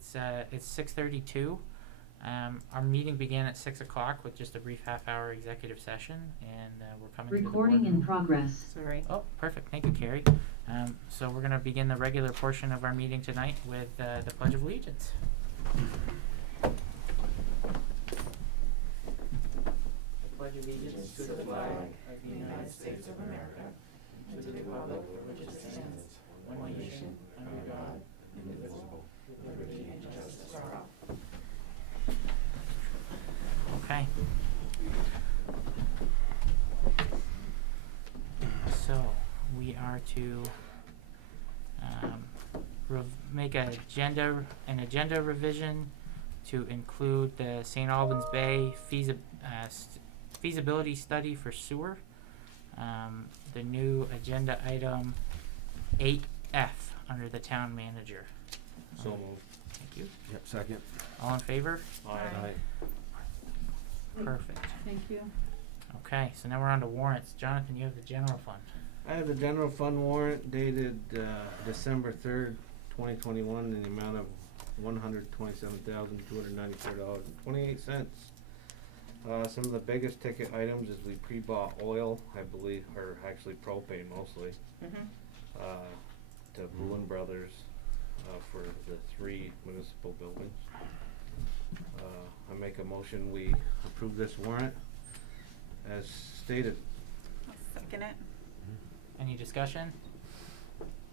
It's 6:32. Our meeting began at 6 o'clock with just a brief half-hour executive session, and we're coming to the Recording in progress. Sorry. Oh, perfect. Thank you, Carrie. So we're going to begin the regular portion of our meeting tonight with the Pledge of Allegiance. I pledge allegiance to the flag of the United States of America, and to the republic for which it stands, one nation, under God, indivisible, with liberty and justice for all. Okay. So we are to make an agenda revision to include the St. Albans Bay feasibility study for sewer. The new agenda item 8F under the town manager. So moved. Thank you. Yep, second. All in favor? Aye. Perfect. Thank you. Okay, so now we're on to warrants. Jonathan, you have the general fund. I have the general fund warrant dated December 3rd, 2021 in the amount of $127,294.28. Some of the biggest ticket items is we pre-bought oil, I believe, or actually propane mostly, to Boone Brothers for the 3 municipal buildings. I make a motion we approve this warrant as stated. I'll second it. Any discussion?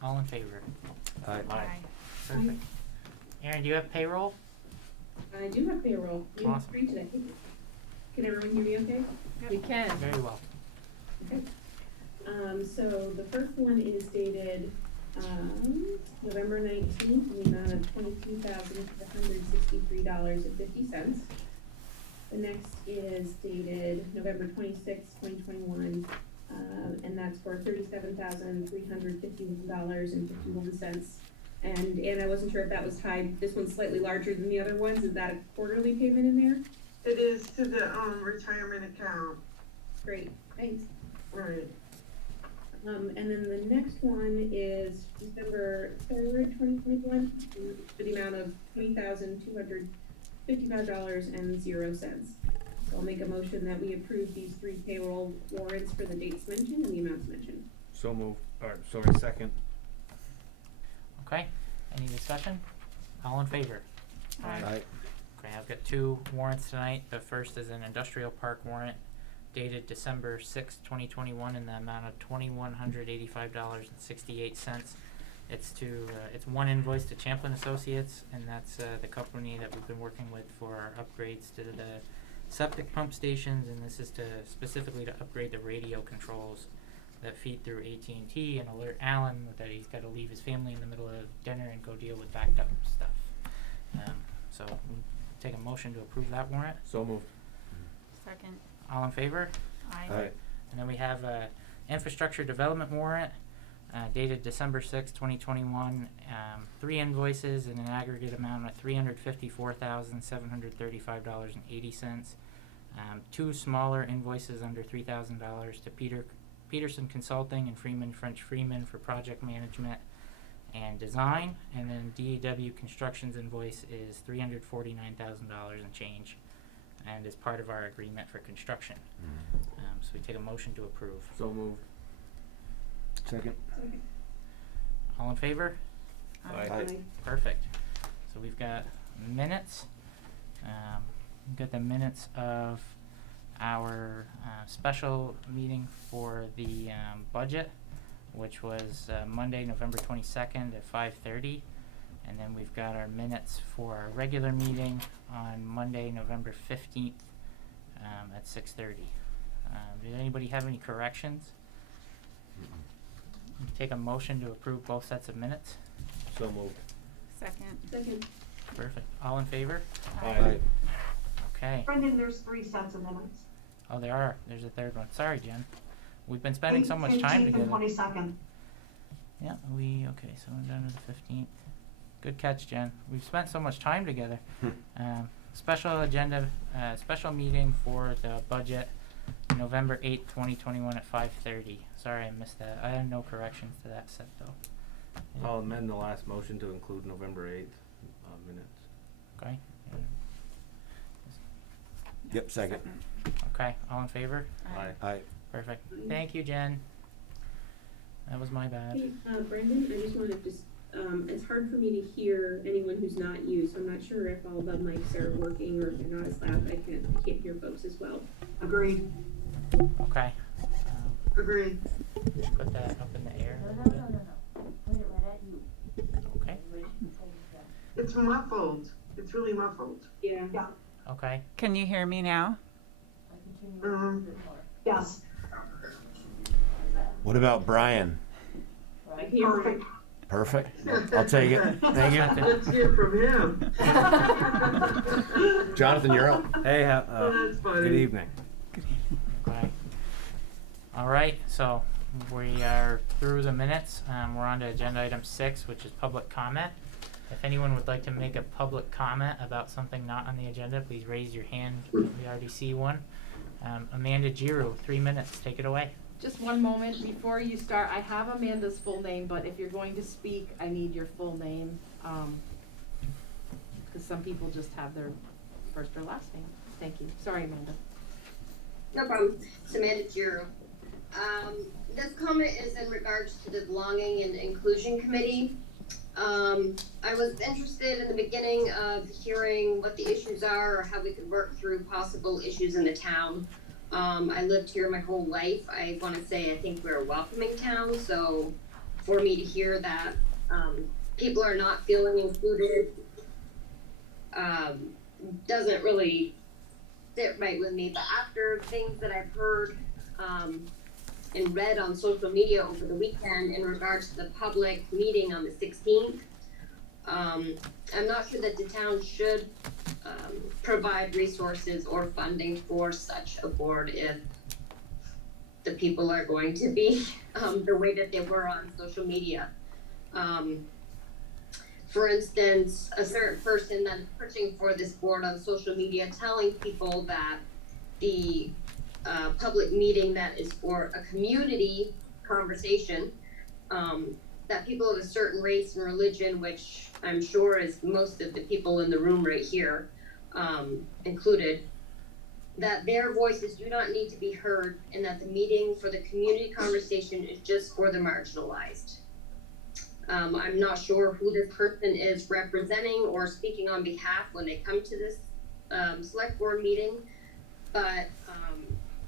All in favor? Aye. Perfect. Aaron, do you have payroll? I do have payroll. We have Awesome. 3 today. Can everyone hear me okay? We can. Very well. Okay. So the first one is dated November 19th in the amount of $22,463.50. The next is dated November 26th, 2021, and that's for $37,351.51. And I wasn't sure if that was tied. This one's slightly larger than the other ones. Is that a quarterly payment in there? It is to the retirement account. Great, thanks. Right. And then the next one is December 3rd, 2021, for the amount of $20,255.00. So I'll make a motion that we approve these 3 payroll warrants for the dates mentioned and the amounts mentioned. So moved. Second. Okay. Any discussion? All in favor? Aye. Okay, I've got 2 warrants tonight. The first is an industrial park warrant dated December 6th, 2021 in the amount of $2,185.68. It's one invoice to Champlin Associates, and that's the company that we've been working with for our upgrades to the septic pump stations, and this is specifically to upgrade the radio controls that feed through AT&T and alert Alan that he's got to leave his family in the middle of dinner and go deal with backed up stuff. So we'll take a motion to approve that warrant. So moved. Second. All in favor? Aye. And then we have a infrastructure development warrant dated December 6, 2021. 3 invoices in an aggregate amount of $354,735.80. 2 smaller invoices under $3,000 to Peterson Consulting and French Freeman for project management and design. And then DAW Construction's invoice is $349,000 and change, and is part of our agreement for construction. So we take a motion to approve. So moved. Second. All in favor? Aye. Perfect. So we've got minutes. We've got the minutes of our special meeting for the budget, which was Monday, November 22nd at 5:30. And then we've got our minutes for our regular meeting on Monday, November 15th at 6:30. Did anybody have any corrections? Take a motion to approve both sets of minutes. So moved. Second. Perfect. All in favor? Aye. Okay. Brendan, there's 3 sets of minutes. Oh, there are. There's a third one. Sorry, Jen. We've been spending so much time 18th together. and 22nd. Yeah, okay, so we're done with the 15th. Good catch, Jen. We've spent so much time together. Special agenda, special meeting for the budget, November 8th, 2021 at 5:30. Sorry, I missed that. I had no corrections to that set, though. I'll amend the last motion to include November 8th minutes. Okay. Yep, second. Okay, all in favor? Aye. Aye. Perfect. Thank you, Jen. That was my bad. Hey, Brendan, I just wanted to, it's hard for me to hear anyone who's not you, so I'm not sure if all the mics are working or if they're not as loud. I can't hear folks as well. Agreed. Okay. Agreed. Put that up in the air. No. Point it right at you. Okay. It's muffled. It's really muffled. Yeah. Okay. Can you hear me now? I continue a bit more. Yes, What about Brian? I can hear perfect. Perfect. I'll take it. Thank you. Let's hear from him. Jonathan, you're up. Hey, That's funny. good evening. Okay. All right, so we are through the minutes. We're on to agenda item 6, which is public comment. If anyone would like to make a public comment about something not on the agenda, please raise your hand. We already see one. Amanda Giroux, 3 minutes. Take it away. Just one moment before you start. I have Amanda's full name, but if you're going to speak, I need your full name. Because some people just have their first or last name. Thank you. Sorry, Amanda. No problem. Samantha Giroux. This comment is in regards to the Belonging and Inclusion Committee. I was interested in the beginning of hearing what the issues are or how we could work through possible issues in the town. I lived here my whole life. I want to say I think we're a welcoming town, so for me to hear that people are not feeling included doesn't really sit right with me. But after things that I've heard and read on social media over the weekend in regards to the public meeting on the 16th, I'm not sure that the town should provide resources or funding for such a board if the people are going to be the way that they were on social media. For instance, a certain person that's pushing for this board on social media telling people that the public meeting that is for a community conversation, that people of a certain race and religion, which I'm sure is most of the people in the room right here, included, that their voices do not need to be heard and that the meeting for the community conversation is just for the marginalized. I'm not sure who this person is representing or speaking on behalf when they come to this select board meeting, but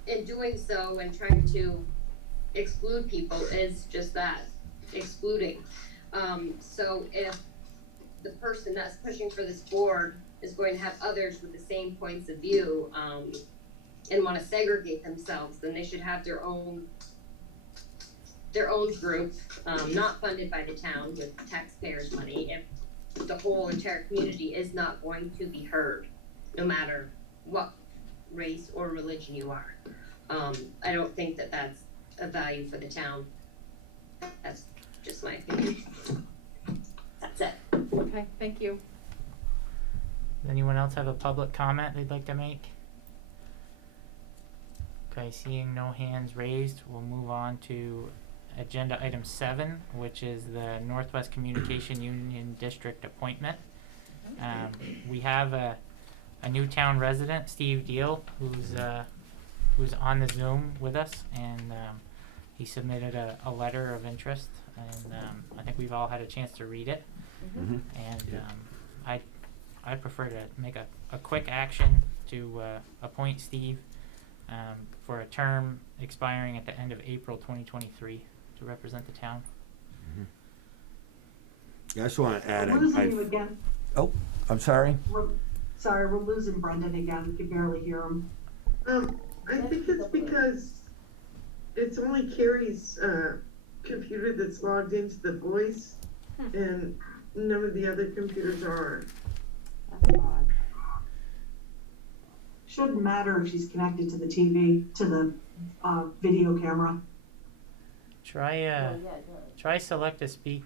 in doing so and trying to exclude people is just that, excluding. So if the person that's pushing for this board is going to have others with the same points of view and want to segregate themselves, then they should have their own group, not funded by the town with taxpayers' money, if the whole entire community is not going to be heard, no matter what race or religion you are. I don't think that that's a value for the town. That's just my opinion. That's it. Okay, thank you. Does anyone else have a public comment they'd like to make? Okay, seeing no hands raised, we'll move on to agenda item 7, which is the Northwest Communication Union District appointment. We have a new town resident, Steve Deal, who's on the Zoom with us, and he submitted a letter of interest, and I think we've all had a chance to read it. Mm-hmm. And I'd prefer to make a quick action to appoint Steve for a term expiring at the end of April 2023 to represent the town. Yeah, I just want to add, We're losing you again. oh, I'm sorry. We're losing Brendan again. You can barely hear him. I think it's because it's only Carrie's computer that's logged into the voice, and none of the other computers are. That's odd. Shouldn't matter if she's connected to the TV, to the video camera. Try select to speak.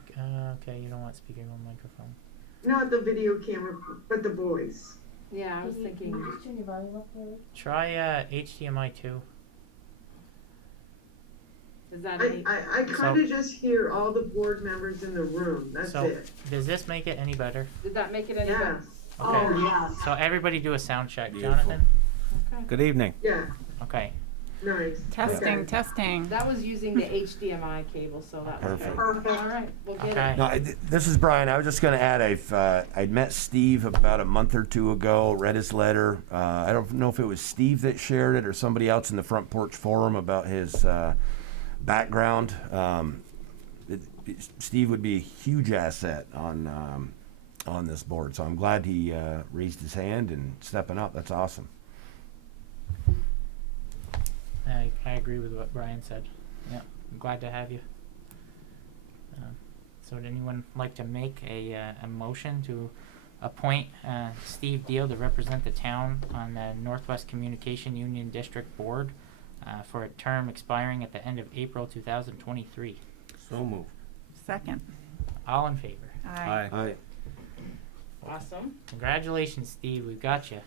Okay, you don't want speaking on microphone. Not the video camera, but the voice. Yeah, I was Can thinking. you just turn your volume up, Haley? Try HDMI 2. Is that any? I kind of just hear all the board members in the room. That's So it. does this make it any better? Did that make it any Yes. better? Oh, yes. So everybody do a sound check. Beautiful. Jonathan? Okay. Good evening. Yeah, Okay. nice. Testing, Okay. testing. That was using the HDMI cable, so that was good. Perfect. Perfect. All right, we'll get Okay. it. No, this is Brian. I was just going to add, I'd met Steve about a month or two ago, read his letter. I don't know if it was Steve that shared it or somebody else in the Front Porch Forum about his background. Steve would be a huge asset on this board, so I'm glad he raised his hand and stepping up. That's awesome. I agree with what Brian said. Yeah, I'm glad to have you. So would anyone like to make a motion to appoint Steve Deal to represent the town on the Northwest Communication Union District Board for a term expiring at the end of April 2023? So moved. Second. All in favor? Aye. Aye. Awesome. Congratulations, Steve. We've got you.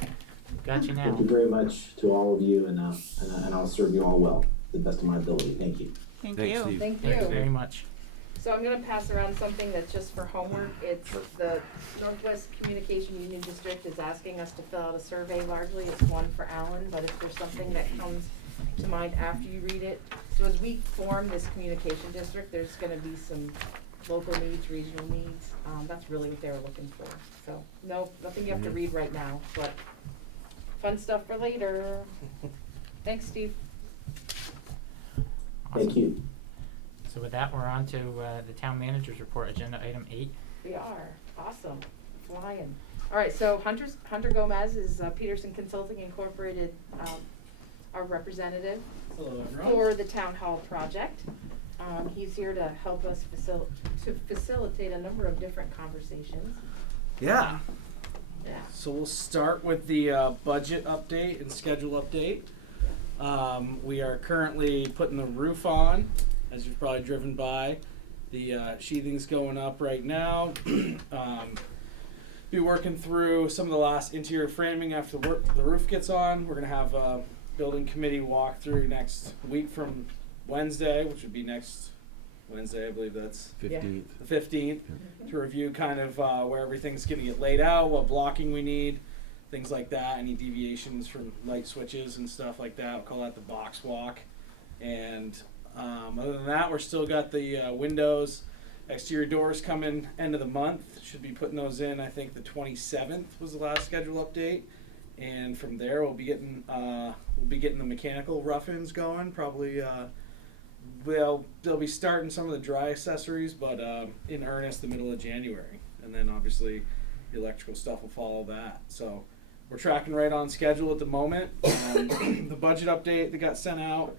We've got you now. Thank you very much to all of you, and I'll serve you all well, to the best of my ability. Thank you. Thank Thanks, you. Steve. Thank Thank you you. very much. So I'm gonna pass around something that's just for homework. It's the Northwest Communication Union District is asking us to fill out a survey. Largely, it's one for Alan, but if there's something that comes to mind after you read it. So as we form this communication district, there's gonna be some local needs, regional needs. That's really what they were looking for. So no, nothing you have to read right now, but fun stuff for later. Thanks, Steve. Thank you. So with that, we're on to the town manager's report, agenda item 8. We are. Awesome. Flying. All right, so Hunter Gomez is Peterson Consulting Incorporated, our representative for the town hall project. He's here to help us facilitate a number of different conversations. Yeah. Yeah. So we'll start with the budget update and schedule update. We are currently putting the roof on, as you've probably driven by. The sheathing's going up right now. Be working through some of the last interior framing after the roof gets on. We're gonna have a building committee walkthrough next week from Wednesday, which would be next Wednesday, I believe that's 15th. the 15th, to review kind of where everything's going to get laid out, what blocking we need, things like that, any deviations from light switches and stuff like that. We'll call that the box walk. And other than that, we're still got the windows, exterior doors coming end of the month. Should be putting those in, I think the 27th was the last schedule update. And from there, we'll be getting the mechanical rough-ins going, probably. Well, they'll be starting some of the dry accessories, but in earnest the middle of January. And then obviously the electrical stuff will follow that. So we're tracking right on schedule at the moment. The budget update that got sent out,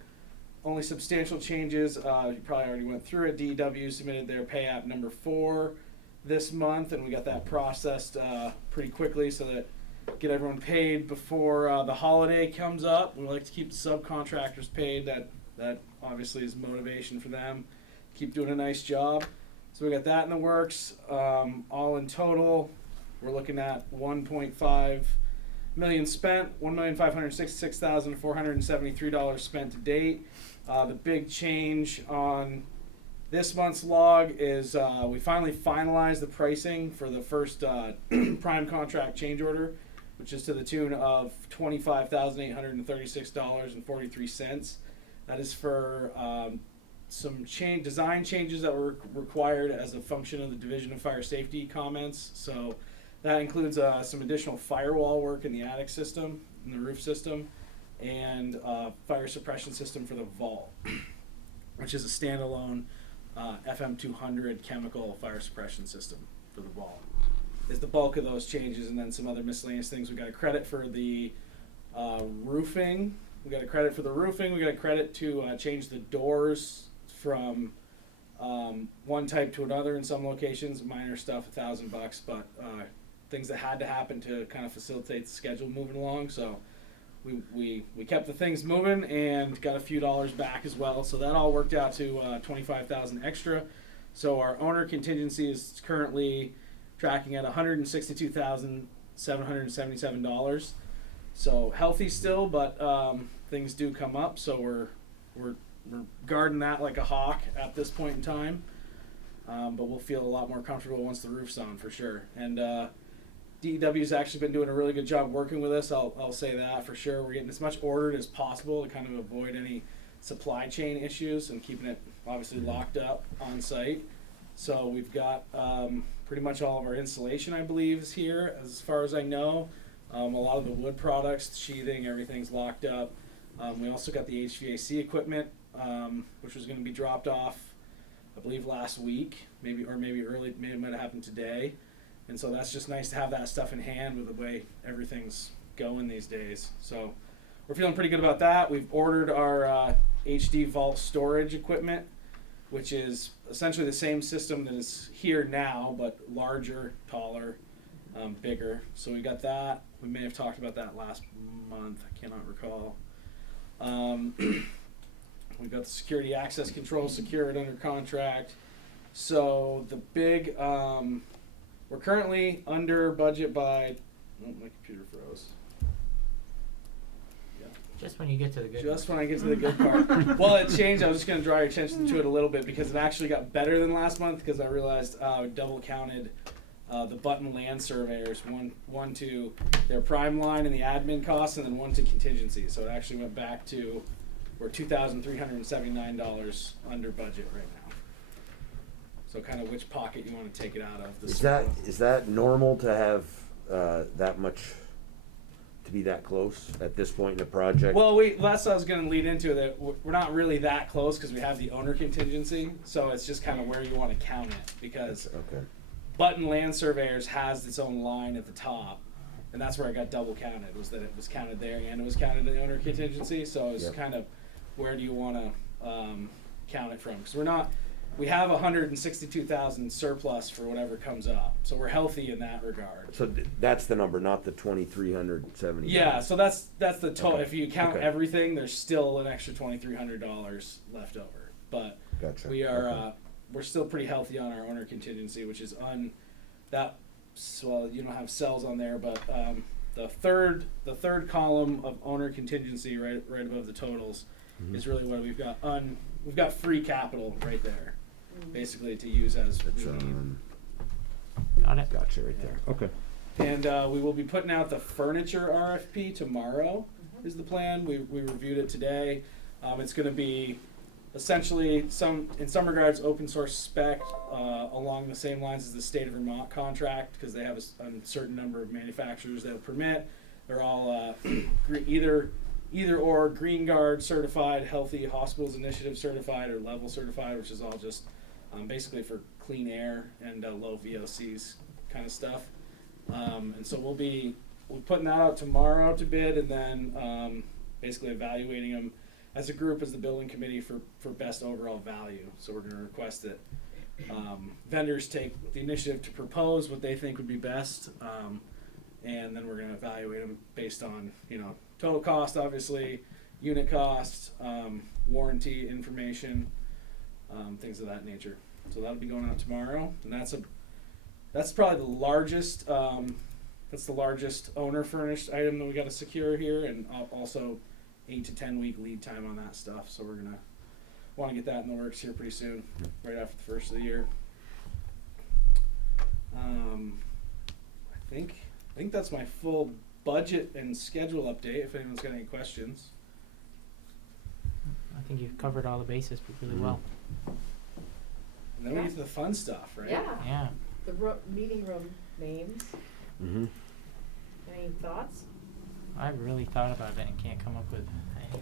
only substantial changes. You probably already went through it. DEW submitted their pay app number 4 this month, and we got that processed pretty quickly so that get everyone paid before the holiday comes up. We like to keep the subcontractors paid. That obviously is motivation for them. Keep doing a nice job. So we got that in the works. All in total, we're looking at $1.5 million spent, $1,566,473 spent to date. The big change on this month's log is we finally finalized the pricing for the first prime contract change order, which is to the tune of $25,836.43. That is for some design changes that were required as a function of the Division of Fire Safety comments. So that includes some additional firewall work in the attic system, in the roof system, and fire suppression system for the vault, which is a standalone FM200 chemical fire suppression system for the vault. Is the bulk of those changes, and then some other miscellaneous things. We got a credit for the roofing. We got a credit for the roofing. We got a credit to change the doors from one type to another in some locations. Minor stuff, $1,000, but things that had to happen to kind of facilitate the schedule moving along. So we kept the things moving and got a few dollars back as well. So that all worked out to $25,000 extra. So our owner contingency is currently tracking at $162,777. So healthy still, but things do come up. So we're guarding that like a hawk at this point in time. But we'll feel a lot more comfortable once the roof's on for sure. And DEW's actually been doing a really good job working with us. I'll say that for sure. We're getting as much ordered as possible to kind of avoid any supply chain issues and keeping it obviously locked up on site. So we've got pretty much all of our insulation, I believe, is here as far as I know. A lot of the wood products, the sheathing, everything's locked up. We also got the HVAC equipment, which was going to be dropped off, I believe, last week, maybe early, maybe it might have happened today. And so that's just nice to have that stuff in hand with the way everything's going these days. So we're feeling pretty good about that. We've ordered our HD vault storage equipment, which is essentially the same system that is here now, but larger, taller, bigger. So we got that. We may have talked about that last month. I cannot recall. We've got the security access control secured under contract. So the big, we're currently under budget by, oh, my computer froze. Just when you get to the good Just when I get to the good part. Well, it changed. I was just going to draw your attention to it a little bit because it actually got better than last month because I realized we double counted the Button land surveyors, one to their prime line and the admin costs, and then one to contingency. So it actually went back to, we're $2,379 under budget right now. So kind of which pocket you want to take it out of. Is that normal to have that much, to be that close at this point in the project? Well, that's what I was going to lead into, that we're not really that close because we have the owner contingency. So it's just kind of where you want to count it because Okay. Button Land Surveyors has its own line at the top, and that's where I got double counted, was that it was counted there and it was counted in the owner contingency. So it's kind of where do you want to count it from? Because we have 162,000 surplus for whatever comes up, so we're healthy in that regard. So that's the number, not the 2,370. Yeah, so that's the total. Okay. If you count Okay. everything, there's still an extra $2,300 left over. But Gotcha. we are Okay. we're still pretty healthy on our owner contingency, which is well, you don't have cells on there, but the third column of owner contingency right above the totals is really what we've got. We've got free capital right there, basically to use as we need. Got it. Gotcha right there. Okay. And we will be putting out the furniture RFP tomorrow, is the plan. We reviewed it today. It's going to be essentially in some regards open source spec along the same lines as the state of Vermont contract, because they have a certain number of manufacturers they'll permit. They're all either or Green Guard certified, Healthy Hospitals Initiative certified, or Level certified, which is all just basically for clean air and low VOCs kind of stuff. And so we'll be putting that out tomorrow to bid, and then basically evaluating them as a group, as the building committee for best overall value. So we're going to request that vendors take the initiative to propose what they think would be best, and then we're going to evaluate them based on total cost, obviously, unit cost, warranty information, things of that nature. So that'll be going out tomorrow, and that's probably the largest. That's the largest owner furnished item that we got to secure here, and also 8 to 10 week lead time on that stuff. So we're gonna want to get that in the works here pretty soon, right after the first of the year. I think that's my full budget and schedule update. If anyone's got any questions. I think you've covered all the bases really well. And then we get to the fun stuff, right? Yeah. Yeah. The meeting room names. Mm-hmm. Any thoughts? I really thought about it and can't come up with any.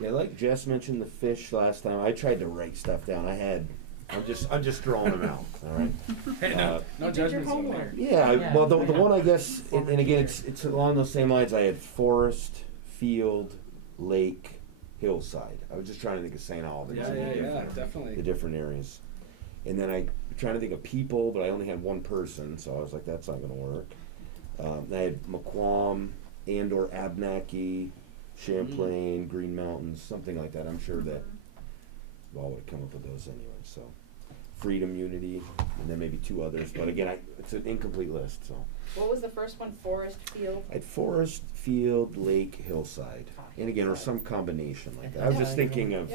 Yeah, like Jess mentioned the fish last time. I tried to write stuff down. I'm just throwing them out. All right. Hey, no judgments on there. Yeah. Well, the one I guess, and again, it's along those same lines. I had forest, field, lake, hillside. I was just trying to think of St. Albans. Yeah, definitely. The different areas, and then I trying to think of people, but I only had one person, so I was like, that's not going to work. I had McQuam and/or Abnaki, Champlain, Green Mountains, something like that. I'm sure that we all would come up with those anyway. So, Freedom, Unity, and then maybe 2 others. But again, it's an incomplete list. So. What was the first one? Forest, field? I had forest, field, lake, hillside, and again, or some combination like that. I was just thinking of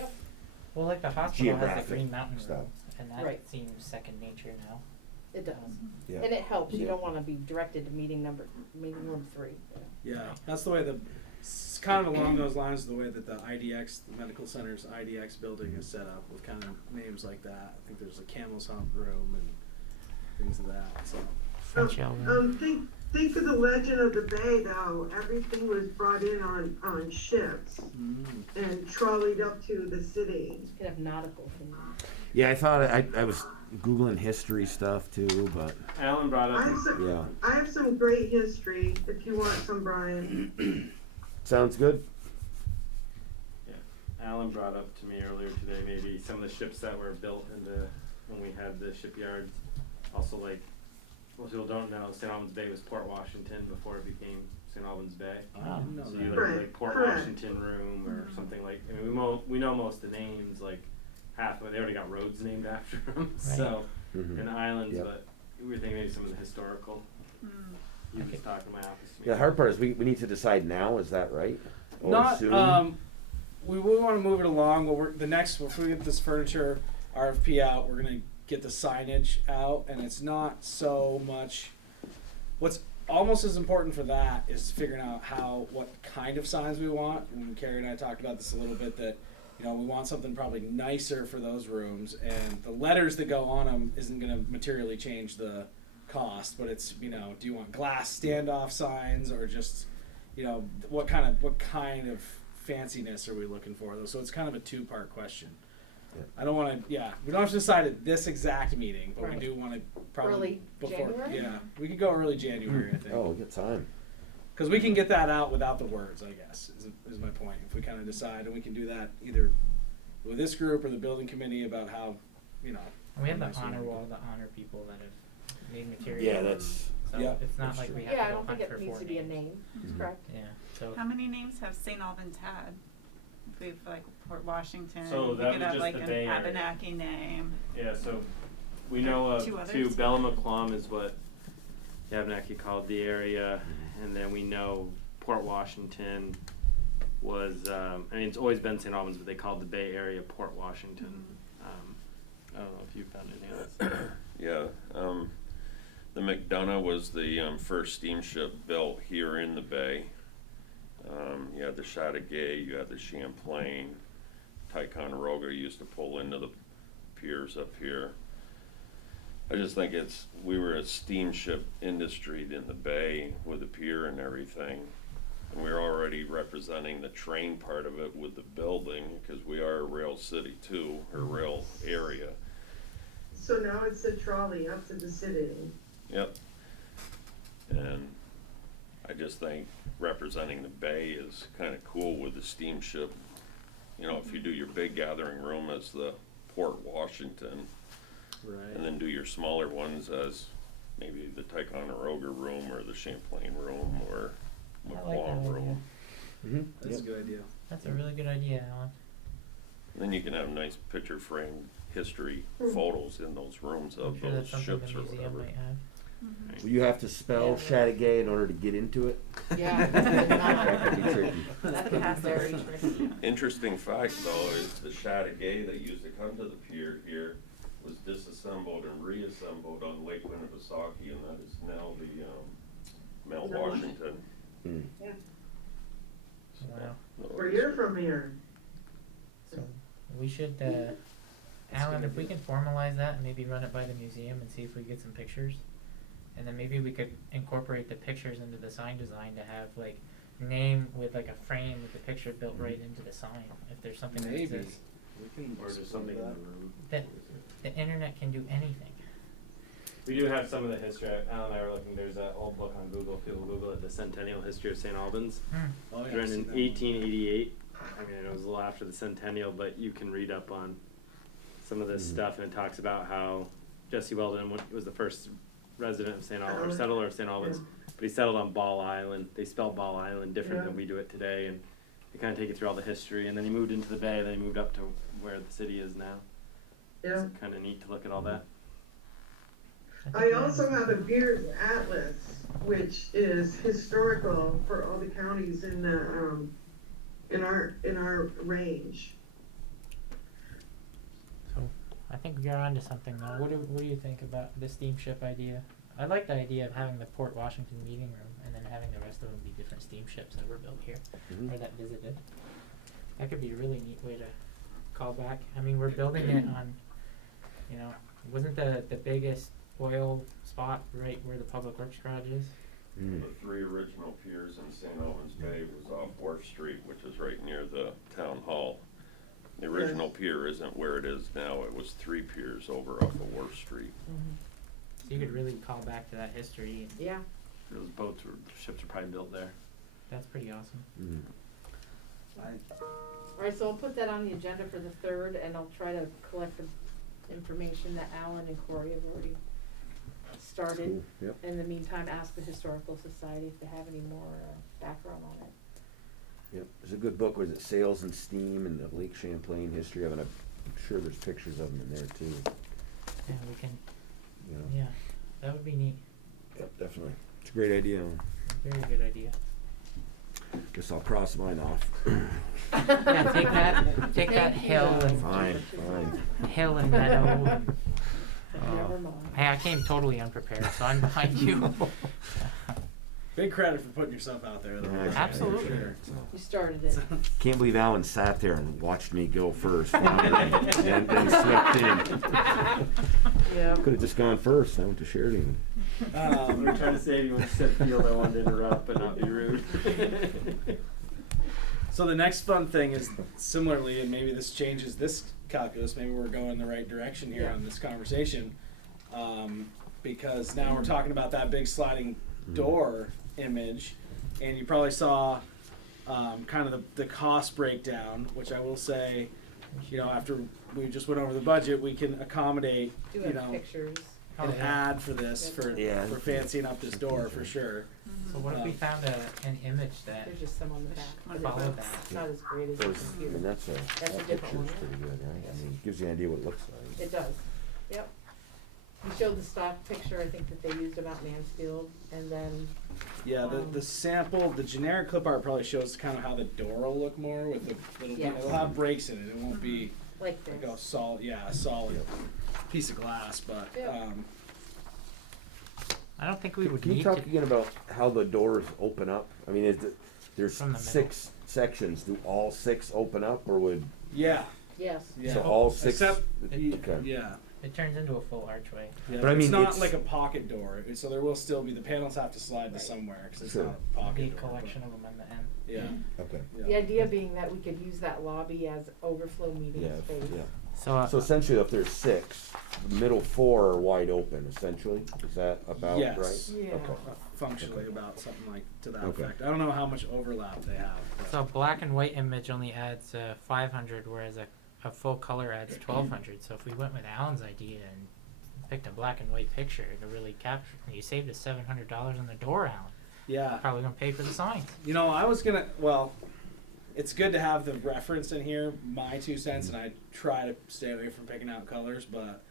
Well, like the hospital has the geographic Green Mountain stuff. Road, and that Right. seems second nature now. It does. Yeah. And it helps, you Yeah. don't wanna be directed to meeting room 3. Yeah, that's the way it's kind of along those lines, the way that the IDX, the medical center's IDX building is set up with kind of names like that. I think there's a Camel's Hump room and things of that, so. French Elm. Think of the legend of the Bay, though. Everything was brought in on ships and trolleyed up to the city. You could have nautical things. Yeah, I thought I was Googling history stuff too, but Alan brought up. yeah. I have some great history if you want some, Brian. Sounds good. Alan brought up to me earlier today, maybe some of the ships that were built when we had the shipyards. Also, like, most people don't know, St. Albans Bay was Port Washington before it became St. Albans Bay. I didn't know So that. you Right, like Port correct. Washington Room or something like. I mean, we know most of the names, like half of it. They already got roads named after them. So and islands, Yep. but we were thinking maybe some of the historical. You was talking to my office. To me. Yeah, the hard part is we need to decide now. Is that right? Or Not, soon? we want to move it along. Well, if we get this furniture RFP out, we're gonna get the signage out, and it's not so much. What's almost as important for that is figuring out what kind of signs we want. And Carrie and I talked about this a little bit. That we want something probably nicer for those rooms, and the letters that go on them isn't gonna materially change the cost. But it's do you want glass standoff signs or just what kind of fanciness are we looking for? So it's kind of a two-part question. Yeah. I don't want to. Yeah, we don't have to decide at this exact meeting, but Right. we do want to probably Early before. January? Yeah, we could go early January, I think, Oh, we got time. because we can get that out without the words. I guess is my point. If we kind of decide, and we can do that either with this group or the building committee about how We have the nice we honor want wall to honor people that have made material. Yeah, that's. So Yeah, it's not that's like true. we have Yeah, I to go don't think hunt it for needs 4 to be a names. name. That's correct. Yeah. So How many names have St. Albans had? If we've like Port Washington, So we that could was have just like the an Bay Area. Abenaki name. Yeah, so we know of Two two. others? Bella McClum is what Abenaki called the area, and then we know Port Washington was. It's always been St. Albans, but they called the Bay Area Port Washington. I don't know if you found anything else. Yeah, the McDonough was the first steamship built here in the bay. You had the Chateauguay, you had the Champlain, Ticonderoga used to pull into the piers up here. I just think we were a steamship industry in the bay with the pier and everything. And we're already representing the train part of it with the building, because we are a rail city too, or rail area. So now it's a trolley up to the city. Yep. And I just think representing the bay is kind of cool with the steamship. If you do your big gathering room as the Port Washington, Right. and then do your smaller ones as maybe the Ticonderoga room or the Champlain room or I like that McClung idea. room. that's a good idea. That's a really good idea, Alan. And then you can have nice picture frame history photos in those rooms I'm of sure that's those something ships the or museum whatever. might have. Will you have to spell Yeah. Chateauguay in order to get into it? Yeah, That could be tricky. that could be very tricky. Interesting fact though is the Chateauguay that used to come to the pier here was disassembled and reassembled on Lake Winnipesaukee, and that is now the Mount Washington. Wow. Where you're from here. So we should, Alan, if we can formalize that and maybe run it by the museum and see if we get some pictures. And then maybe we could incorporate the pictures into the sign design to have like name with like a frame with the picture built right into the sign. If there's something that Maybe. exists. We can Or just something in the room. That the internet can do anything. We do have some of the history. Alan and I were looking. There's an old book on Google. If people Google it, the Centennial History of St. Albans. Oh, yeah, I've Written seen in that one. 1888. I mean, it was a little after the centennial, but you can read up on some of this stuff, and it talks about how Jesse Weldon was the first resident of St. Albans, or settler of St. Albans, but he settled on Ball Island. They spelled Ball Island different than we do it today, and they kind of take you through all the history. And then he moved into the bay, then he moved up to where the city is now. Yeah. It's kind of neat to look at all that. I also have a Beers Atlas, which is historical for all the counties in the in our range. So I think you're onto something though. What do you think about the steamship idea? I like the idea of having the Port Washington meeting room and then having the rest of them be different steamships that were built here or that visited. That could be a really neat way to call back. I mean, we're building it on, you know, wasn't the biggest oil spot right where the Public Works garage is? The 3 original piers in St. Albans Bay was off Wharf Street, which is right near the town hall. The original pier isn't where it is now. It was 3 piers over off of Wharf Street. So you could really call back to that history. Yeah. Those boats or ships are probably built there. That's pretty awesome. Alright, so I'll put that on the agenda for the 3rd, and I'll try to collect the information that Alan and Corey have already started. Cool. Yep. In the meantime, ask the Historical Society if they have any more background on it. Yep. There's a good book. Was it Sails and Steam and the Lake Champlain history of it? I'm sure there's pictures of them in there too. Yeah, we can. You know. Yeah, that would be neat. Yep, definitely. It's a great idea. Very good idea. Guess I'll cross mine off. Yeah, take that hill and Fine. hill and meadow. And, Never mind. hey, I came totally unprepared, so I'm behind you. Big credit for putting yourself out there, though. Yeah, Absolutely. Sure. You started it. Can't believe Alan sat there and watched me go first. and then slipped in. Yeah. Could have just gone first. I went to Sheridan. We were trying to save you when you said field. I wanted to interrupt but not be rude. So the next fun thing is similarly, and maybe this changes this calculus, maybe we're going the right direction here on this conversation, because now we're talking about that big sliding door image, and you probably saw kind of the cost breakdown, which I will say, you know, after we just went over the budget, we can accommodate, Do you have know, pictures. an ad for this, for fancying up this door for sure. So what if we found an image that There's just some on the back. followed that? It's not as great as the I computer. mean, that's That's a that different one. picture's pretty good, right? I mean, it gives you an idea what it looks like. It does. Yep. We showed the stock picture, I think, that they used about Mansfield, and then Yeah, the sample, the generic clip art probably shows kind of how the door will look more with the little, Yes. it'll have breaks in it. It won't be like like this. a solid piece of glass, but Yeah. I don't think we would Can you need talk to. again about how the doors open up? I mean, there's From the middle. 6 sections. Do all 6 open up, or would yeah. Yes. Yeah. so all 6? Except, okay. yeah. It turns into a full archway. Yeah, But I it's mean, not it's- like a pocket door, so there will still be, the panels have to slide to somewhere, because it's Sure. not a pocket Be a door. collection of them in the end. Yeah. Okay. Yeah. The idea being that we could use that lobby as overflow meeting Yeah. space. Yeah. So, So essentially, if there's 6, the middle 4 are wide open. Essentially, is that about Yes. right? Yeah. Okay. Functionally about something like to that Okay. effect. I don't know how much overlap they have. But so a black and white image only adds 500, whereas a full color adds 1200. So if we went with Alan's idea and picked a black and white picture to really capture, you saved us $700 on the door, Alan. yeah. Probably gonna pay for the signs. You know, I was gonna. Well, it's good to have the reference in here, my 2 cents, and I try to stay away from picking out colors, but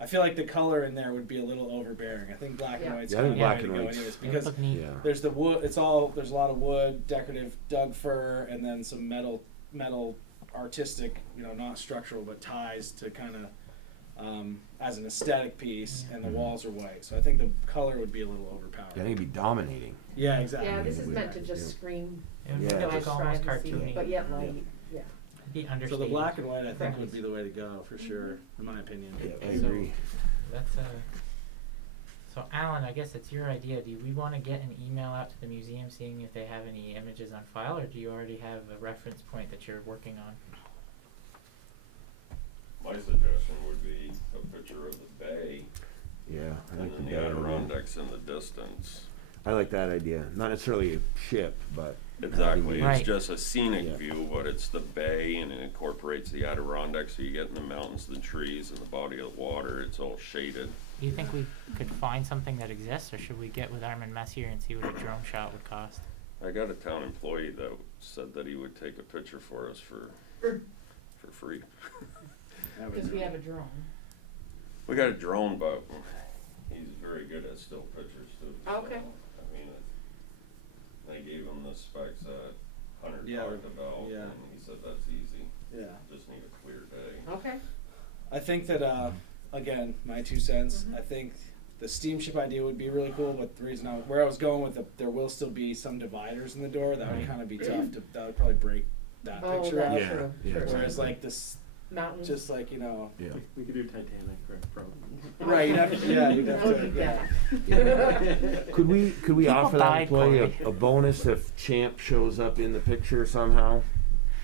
I feel like the color in there would be a little overbearing. I think black and Yeah. white's Yeah, I kind think of black the way and to go white's- anyways, It would because look neat. Yeah. there's the wood. There's a lot of wood, decorative Doug fir, and then some metal artistic, you know, not structural, but ties to kind of as an aesthetic piece, and the walls are white. So I think the color would be a little overpowering. I think it'd be dominating. Yeah, exactly. Yeah, this is Yeah. meant to just scream. It would Yeah. look Just almost try to see it, cartoony. but yet light. Yeah. Be So understated. the black and white, I think, Right. would be the way to go for sure, in my opinion. Yeah, I So- agree. That's So Alan, I guess it's your idea. Do we want to get an email out to the museum seeing if they have any images on file, or do you already have a reference point that you're working on? My suggestion would be a picture of the bay Yeah, I and like then the the bay idea. Adirondacks in the distance. I like that idea. Not necessarily a ship, but Exactly, Right. it's just a scenic Yeah. view, but it's the bay and it incorporates the Adirondacks, so you get in the mountains, the trees, and the body of water, it's all shaded. Do you think we could find something that exists, or should we get with Armin Messier and see what a drone shot would cost? I got a town employee that said that he would take a picture for us for free. Because we have a drone. We got a drone, but he's very good at still pictures too. so, Okay. I mean, I gave him the specs that Hunter Yeah, talked about, yeah. and he said that's easy. Yeah. Just need a clear day. Okay. I think that, again, my 2 cents, I think the steamship idea would be really cool, but the reason where I was going with there will still be some dividers in the door. That would kind of be tough that would probably break that picture out. Yeah, true. Yeah, Whereas exactly. like this, Mountains. just like, you know. Yeah. We could do Titanic, probably. Right, you'd have to, you'd have to, Could we People offer that died, employee Corey. a bonus if Champ shows up in the picture somehow?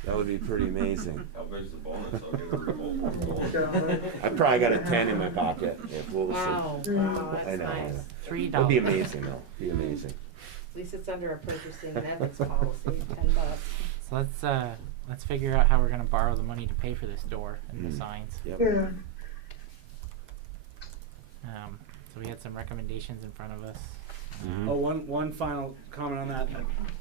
That would be pretty amazing. How big's the bonus? I'll get a remote. I probably got a 10 in my pocket. If we'll see. Wow, I that's know. nice. $3. That'd be amazing, though. Be amazing. At least it's under a purchasing and ethics policy, $10. So let's figure out how we're gonna borrow the money to pay for this door and the Mm. signs. Yep. Yeah. So we had some recommendations in front of us. Mhm. Oh, one final comment on that.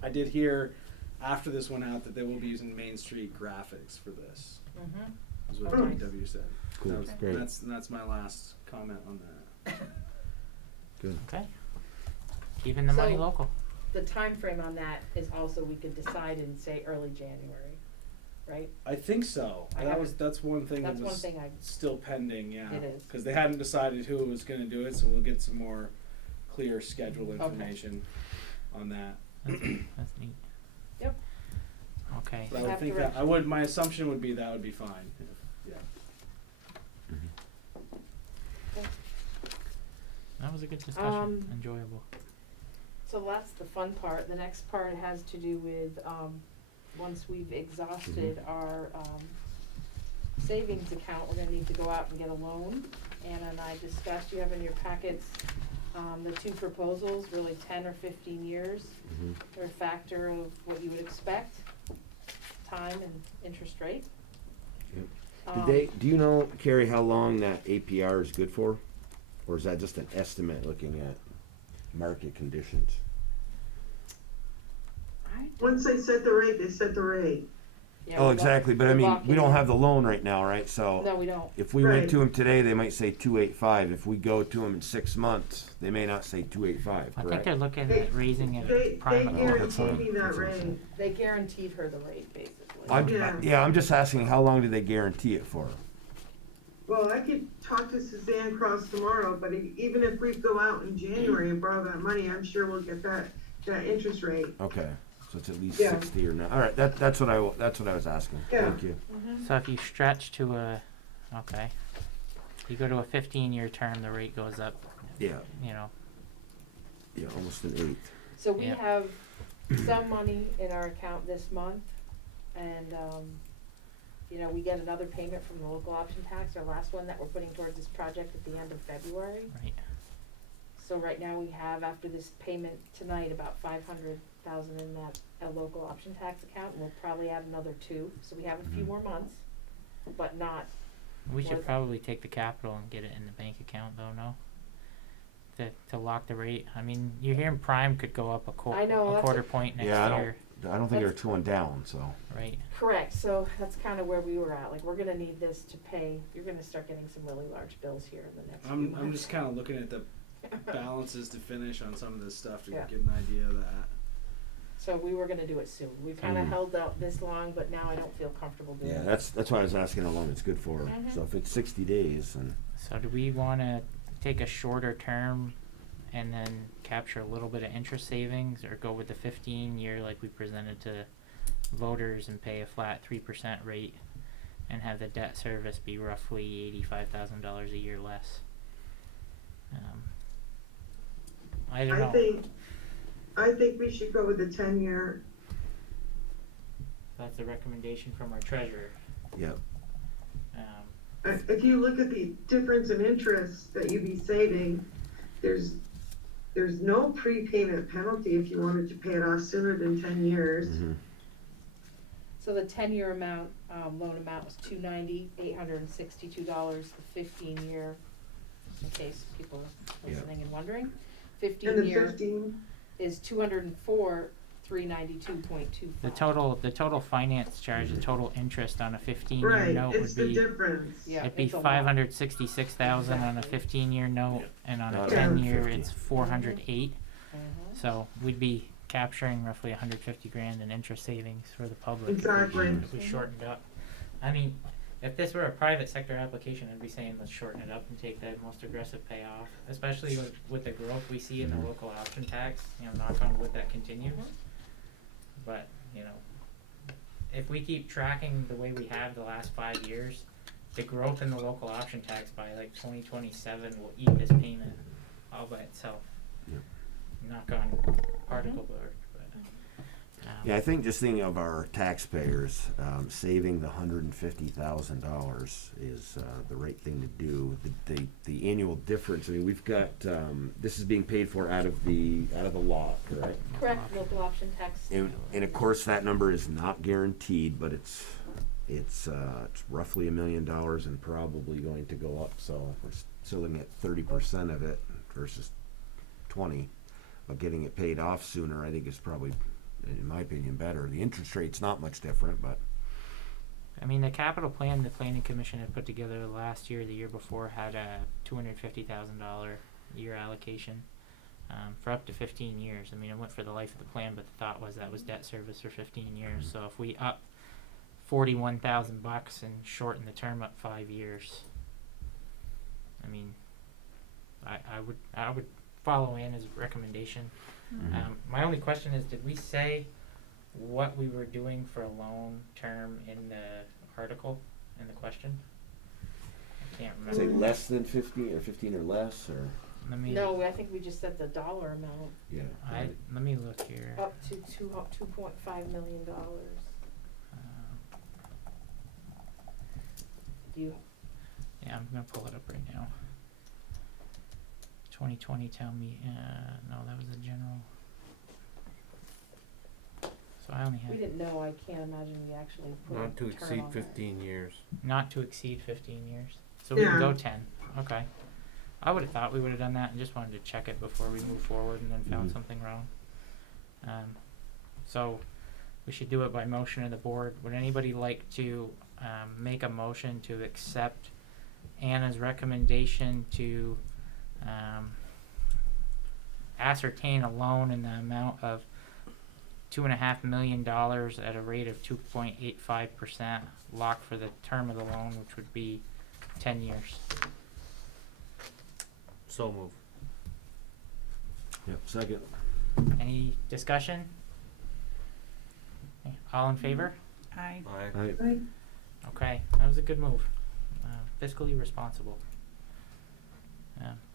I did hear after this went out that they will be using Main Street graphics for this. Mm-hmm. Is what Oh. DPW said. Cool. That was, Great. That's my last comment on that. Good. Okay. Keeping the money So- local. The time frame on that is also, we could decide in, say, early January, right? I think so. That's one thing That's that one was thing I, still pending. Yeah, It is. because they hadn't decided who was going to do it, so we'll get some more clear schedule information on that. That's neat. Yep. Okay. But I Have would to think that my assumption would be that would be fine. Yeah. That was a good discussion. Enjoyable. so that's the fun part. The next part has to do with, once we've exhausted our, savings account, we're gonna need to go out and get a loan. Anna and I discussed, you have in your packets, the two proposals, really 10 or 15 years. Mhm. They're a factor of what you would expect, time and interest rate. Do you know, Carrie, how long that APR is good for? Or is that just an estimate looking at market conditions? Once they set the rate, they set the rate. Yeah, Oh, we lock- exactly, but I we mean, lock we it don't in. have the loan right now, right? So No, we don't. if we Right. went to them today, they might say 285. If we go to them in 6 months, they may not say 285, I think correct? they're looking They- at raising it They prime. guaranteed me that That's rate. awesome. They guaranteed her the rate, basically. I'm just asking, how long do they guarantee it for? Well, I could talk to Suzanne Cross tomorrow, but even if we go out in January and borrow that money, I'm sure we'll get that interest rate. Okay, so it's at least Yeah. 60 or not. All right, that's what I was asking. Yeah. Thank you. So if you stretch to you go to a 15-year term, the rate goes up. Yeah, You know. yeah, almost an eighth. So we Yeah. have some money in our account this month, and, we get another payment from the local option tax, our last one that we're putting towards this project at the end of February. Right. So right now we have, after this payment tonight, about 500,000 in that, local option tax account, and we'll probably add another 2, so we have a few more months, but not, We should Was- probably take the capital and get it in the bank account, though. No. To lock the rate. I mean, you're hearing prime could go up I know, that's quarter what- point next Yeah, year, I don't think they're going down, so. right? correct, so that's kinda where we were at, like, we're gonna need this to pay, you're gonna start getting some really large bills here in the next few months. I'm just kind of looking at the balances to finish on some of this stuff to Yeah. get an idea of that. So we were gonna do it soon. We kinda held out this long, but now I don't feel comfortable doing it. Yeah, that's why I was asking how long it's good for. Mhm. So if it's 60 days, and So do we want to take a shorter term and then capture a little bit of interest savings, or go with the 15-year like we presented to voters and pay a flat 3% rate and have the debt service be roughly $85,000 a year less? I don't know. I think we should go with the 10-year. That's a recommendation from our treasurer. yep. If you look at the difference in interest that you'd be saving, there's no prepayment penalty if you wanted to pay it off sooner than 10 years. Mhm. So the 10-year amount, loan amount was $290, $862. The 15-year, in case people are listening and wondering, And the 15-year 15, is $204, $392.25. The total finance charge, the total interest on a 15-year right, note it's would the be difference. Yeah, it'd be it's a lot. 566,000 on a 15-year note, and on a Not 10-year 150. it's 408. Mhm. So we'd be capturing roughly 150 grand in interest savings for the public Exactly. if we shortened up. I mean, if this were a private sector application, I'd be saying let's shorten it up and take the most aggressive payoff, especially with the growth we see in the local option tax, you know, knock on wood that continues. But, you know, if we keep tracking the way we have the last 5 years, the growth in the local option tax by like 2027 will eat this payment all by itself. Yep. Knock on particle board. Yeah, I think just thinking of our taxpayers, saving the $150,000 is the right thing to do. The annual difference. I mean, we've got this is being paid for out of the lot, correct? Correct, local option tax. And of course, that number is not guaranteed, but it's roughly $1 million and probably going to go up. So we're still looking at 30% of it versus 20, but getting it paid off sooner, I think, is probably, in my opinion, better. The interest rate's not much different, but I mean, the capital plan the planning commission had put together last year, the year before, had a $250,000 year allocation for up to 15 years. I mean, it went for the life of the plan, but the thought was that was debt service for 15 years. So if we up $41,000 and shorten the term up 5 years, I mean, I would follow Anna's recommendation. My only question is, did we say what we were doing for a loan term in the article, in the question? I can't remember. say less than 15 or 15 or less, or No, I think we just said the dollar amount. yeah. Let me look here. Up to $2.5 million. Do you? Yeah, I'm gonna pull it up right now. 2020 town meeting. No, that was the general. So I only We had didn't know. I can't imagine we actually put Not to a term exceed on 15 years. not to exceed 15 years. So we can go Yeah. 10. Okay. I would have thought we would have done that and just wanted to check it before we move forward and then found something wrong. So we should do it by motion of the board. Would anybody like to make a motion to accept Anna's recommendation to ascertain a loan in the amount of $2.5 million at a rate of 2.85%, locked for the term of the loan, which would be 10 years. So move. Yep. Second. Any discussion? Okay, all in favor? Aye. Aye. Okay, that was a good move. Fiscally responsible.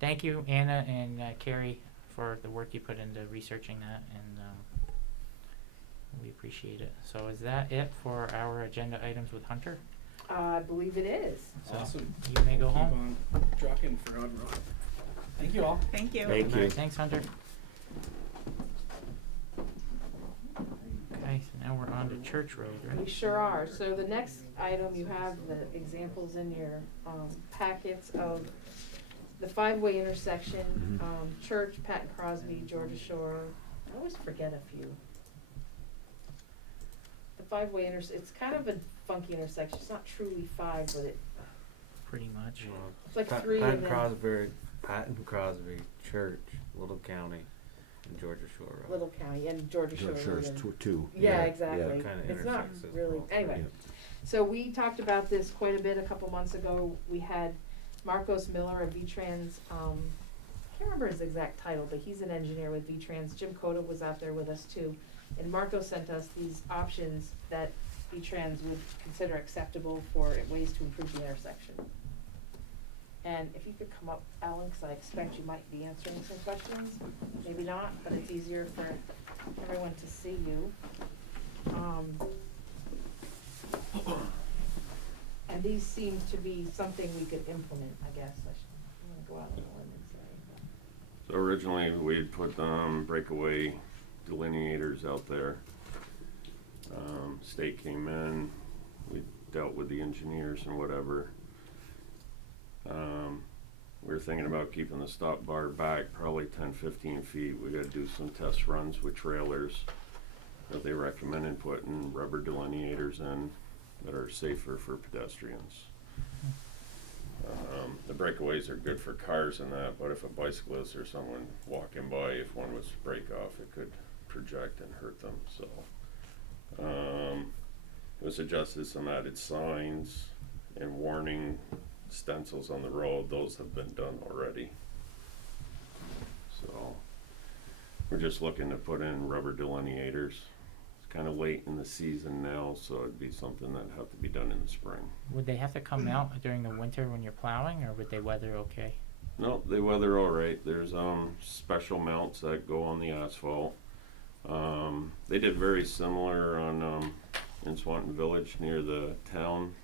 Thank you, Anna and Carrie, for the work you put into researching that, and we appreciate it. So is that it for our agenda items with Hunter? I believe it is. So Awesome. you may go Keep home. on trucking for on road. Thank you all. Thank you. Thank you. Thanks, Hunter. Okay, so now we're on to Church Road, We right? sure are. So the next item, you have the examples in your packets of the 5-way intersection, Church, Patton Crosby, Georgia Shore. I always forget a few. The 5-way it's kind of a funky intersection. It's not truly 5, but Pretty much. it's like 3 and then Patton Crosby, Church, Little County, and Georgia Shore Road. Little County and Georgia Shore. Sure, it's and- two. Yeah, exactly. Kinda It's not intersects as really, well. anyway. Yeah. So we talked about this quite a bit a couple months ago. We had Marcos Miller of V-Trans, I can't remember his exact title, but he's an engineer with V-Trans. Jim Cota was out there with us too. And Marcos sent us these options that V-Trans would consider acceptable for ways to improve the intersection. And if you could come up, Alan, because I expect you might be answering some questions. Maybe not, but it's easier for everyone to see you. And these seem to be something we could implement, I guess. I'm gonna go out on a limb and say. So originally, we had put breakaway delineators out there. State came in, we dealt with the engineers and whatever. We were thinking about keeping the stop bar back probably 10-15 feet. We gotta do some test runs with trailers that they recommended putting rubber delineators in that are safer for pedestrians. The breakaways are good for cars and that, but if a bicyclist or someone walking by, if one was to break off, it could project and hurt them, so. It was suggested some added signs and warning stencils on the road, those have been done already. So we're just looking to put in rubber delineators. It's kind of late in the season now, so it'd be something that'd have to be done in the spring. Would they have to come out during the winter when you're plowing, or would they weather okay? No, they weather all right. There's special mounts that go on the asphalt. They did very similar on in Swanton Village near the town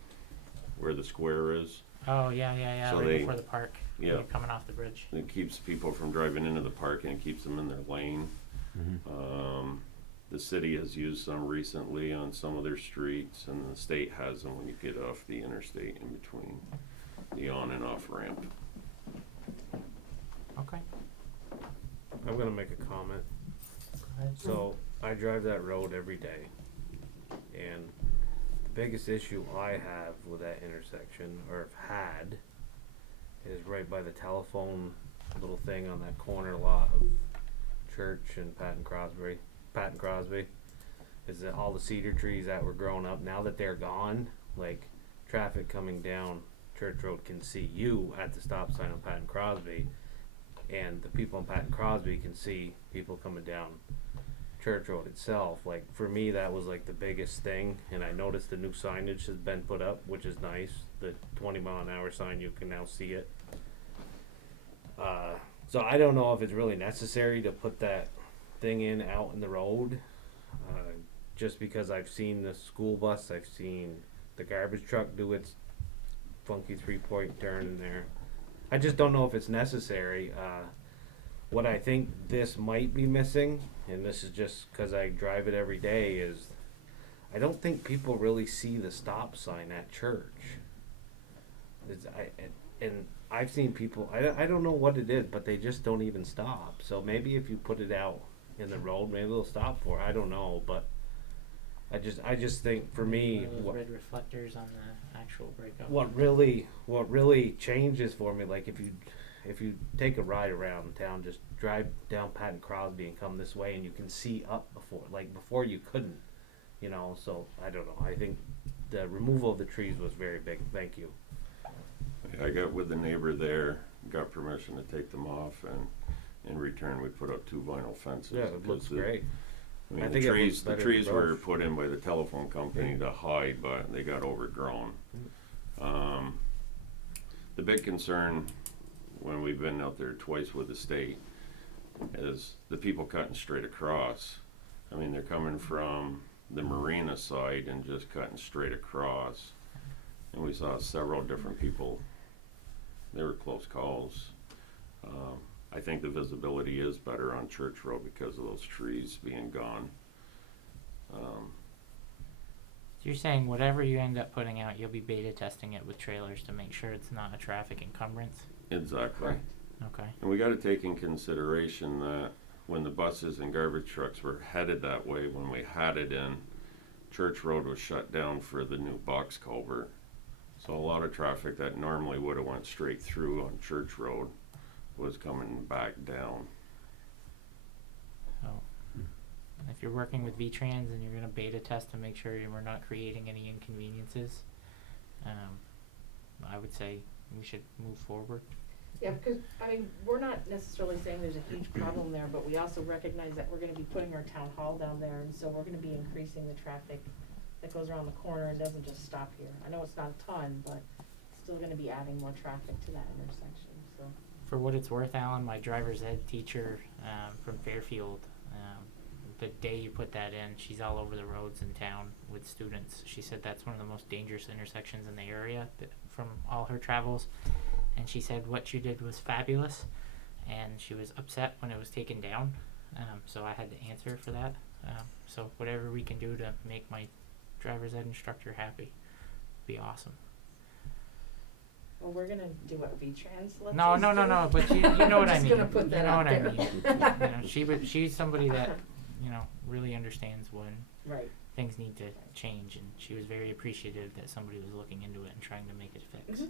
where the square is. Oh, yeah, So right they- before the park. when yeah. you're coming off the bridge. It keeps people from driving into the park and it keeps them in their lane. The city has used some recently on some of their streets, and the state has them when you get off the interstate in between the on and off ramp. Okay. I'm gonna make a comment. Go ahead. So, I drive that road every day, and the biggest issue I have with that intersection, or have had, is right by the telephone little thing on that corner lot of Church and Patton Crosby, is that all the cedar trees that were growing up, now that they're gone, like, traffic coming down Church Road can see you at the stop sign on Patton Crosby, and the people on Patton Crosby can see people coming down Church Road itself. Like, for me, that was like the biggest thing, and I noticed the new signage has been put up, which is nice. The 20-mile-an-hour sign, you can now see it. So I don't know if it's really necessary to put that thing in out in the road, just because I've seen the school bus, I've seen the garbage truck do its funky 3-point turn in there. I just don't know if it's necessary. What I think this might be missing, and this is just because I drive it every day, is I don't think people really see the stop sign at church. And I've seen people, I don't know what it is, but they just don't even stop. So maybe if you put it out in the road, maybe they'll stop for it. I don't know, but I just think for me, Those red reflectors on the actual breakup. what really changes for me, like if you take a ride around town, just drive down Patton Crosby and come this way, and you can see up before you couldn't, so I don't know. I think the removal of the trees was very big. Thank you. I got with the neighbor there, got permission to take them off, and in return we put up 2 vinyl fences. Yeah, it looks because great. I mean, I the think it trees, looks the better trees than were both. put in by the telephone company to hide, but they got overgrown. The big concern when we've been out there twice with the state is the people cutting straight across. I mean, they're coming from the marina side and just cutting straight across. And we saw several different people. They were close calls. I think the visibility is better on Church Road because of those trees being gone. So you're saying whatever you end up putting out, you'll be beta testing it with trailers to make sure it's not a traffic encumbrance? Exactly. Okay. And we got to take in consideration that when the buses and garbage trucks were headed that way, when we had it in, Church Road was shut down for the new box culvert. So a lot of traffic that normally would have went straight through on Church Road was coming back down. So if you're working with V-Trans and you're going to beta test to make sure we're not creating any inconveniences, I would say we should move forward. Yeah, because, we're not necessarily saying there's a huge problem there, but we also recognize that we're gonna be putting our town hall down there, and so we're gonna be increasing the traffic that goes around the corner and doesn't just stop here. I know it's not a ton, but it's still gonna be adding more traffic to that intersection, so. For what it's worth, Alan, my driver's ed teacher from Fairfield, the day you put that in, she's all over the roads in town with students. She said that's one of the most dangerous intersections in the area from all her travels. And she said what you did was fabulous, and she was upset when it was taken down, so I had to answer for that. So whatever we can do to make my driver's ed instructor happy would be awesome. Well, we're gonna do what V-Trans lets No, us no, no, do. no, but you know what I I'm mean. just gonna put that you know out what I there. mean. She's somebody that, really understands when Right. things need to change, and she was very appreciative that somebody was looking into it and trying to make it fix.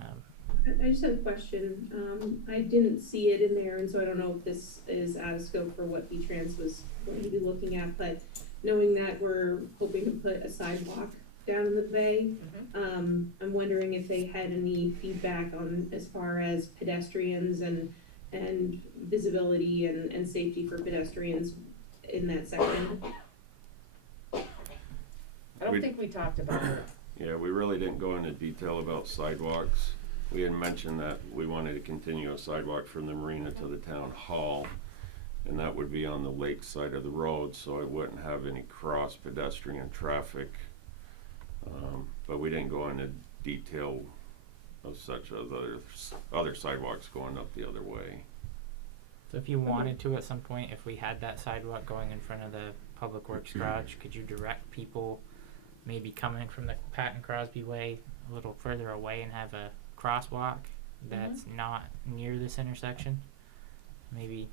I just have a question. I didn't see it in there, and so I don't know if this is out of scope for what V-Trans was going to be looking at, but knowing that we're hoping to put a sidewalk down in the bay. Mhm. I'm wondering if they had any feedback on as far as pedestrians and visibility and safety for pedestrians in that section. I don't We- think we talked about it. Yeah, we really didn't go into detail about sidewalks. We had mentioned that we wanted to continue a sidewalk from the marina to the town hall, and that would be on the lake side of the road, so it wouldn't have any cross pedestrian traffic. But we didn't go into detail of such as other sidewalks going up the other way. So if you wanted to at some point, if we had that sidewalk going in front of the Public Works garage, could you direct people maybe coming from the Patton Crosby Way a little further away and have a crosswalk that's not near this intersection? Maybe,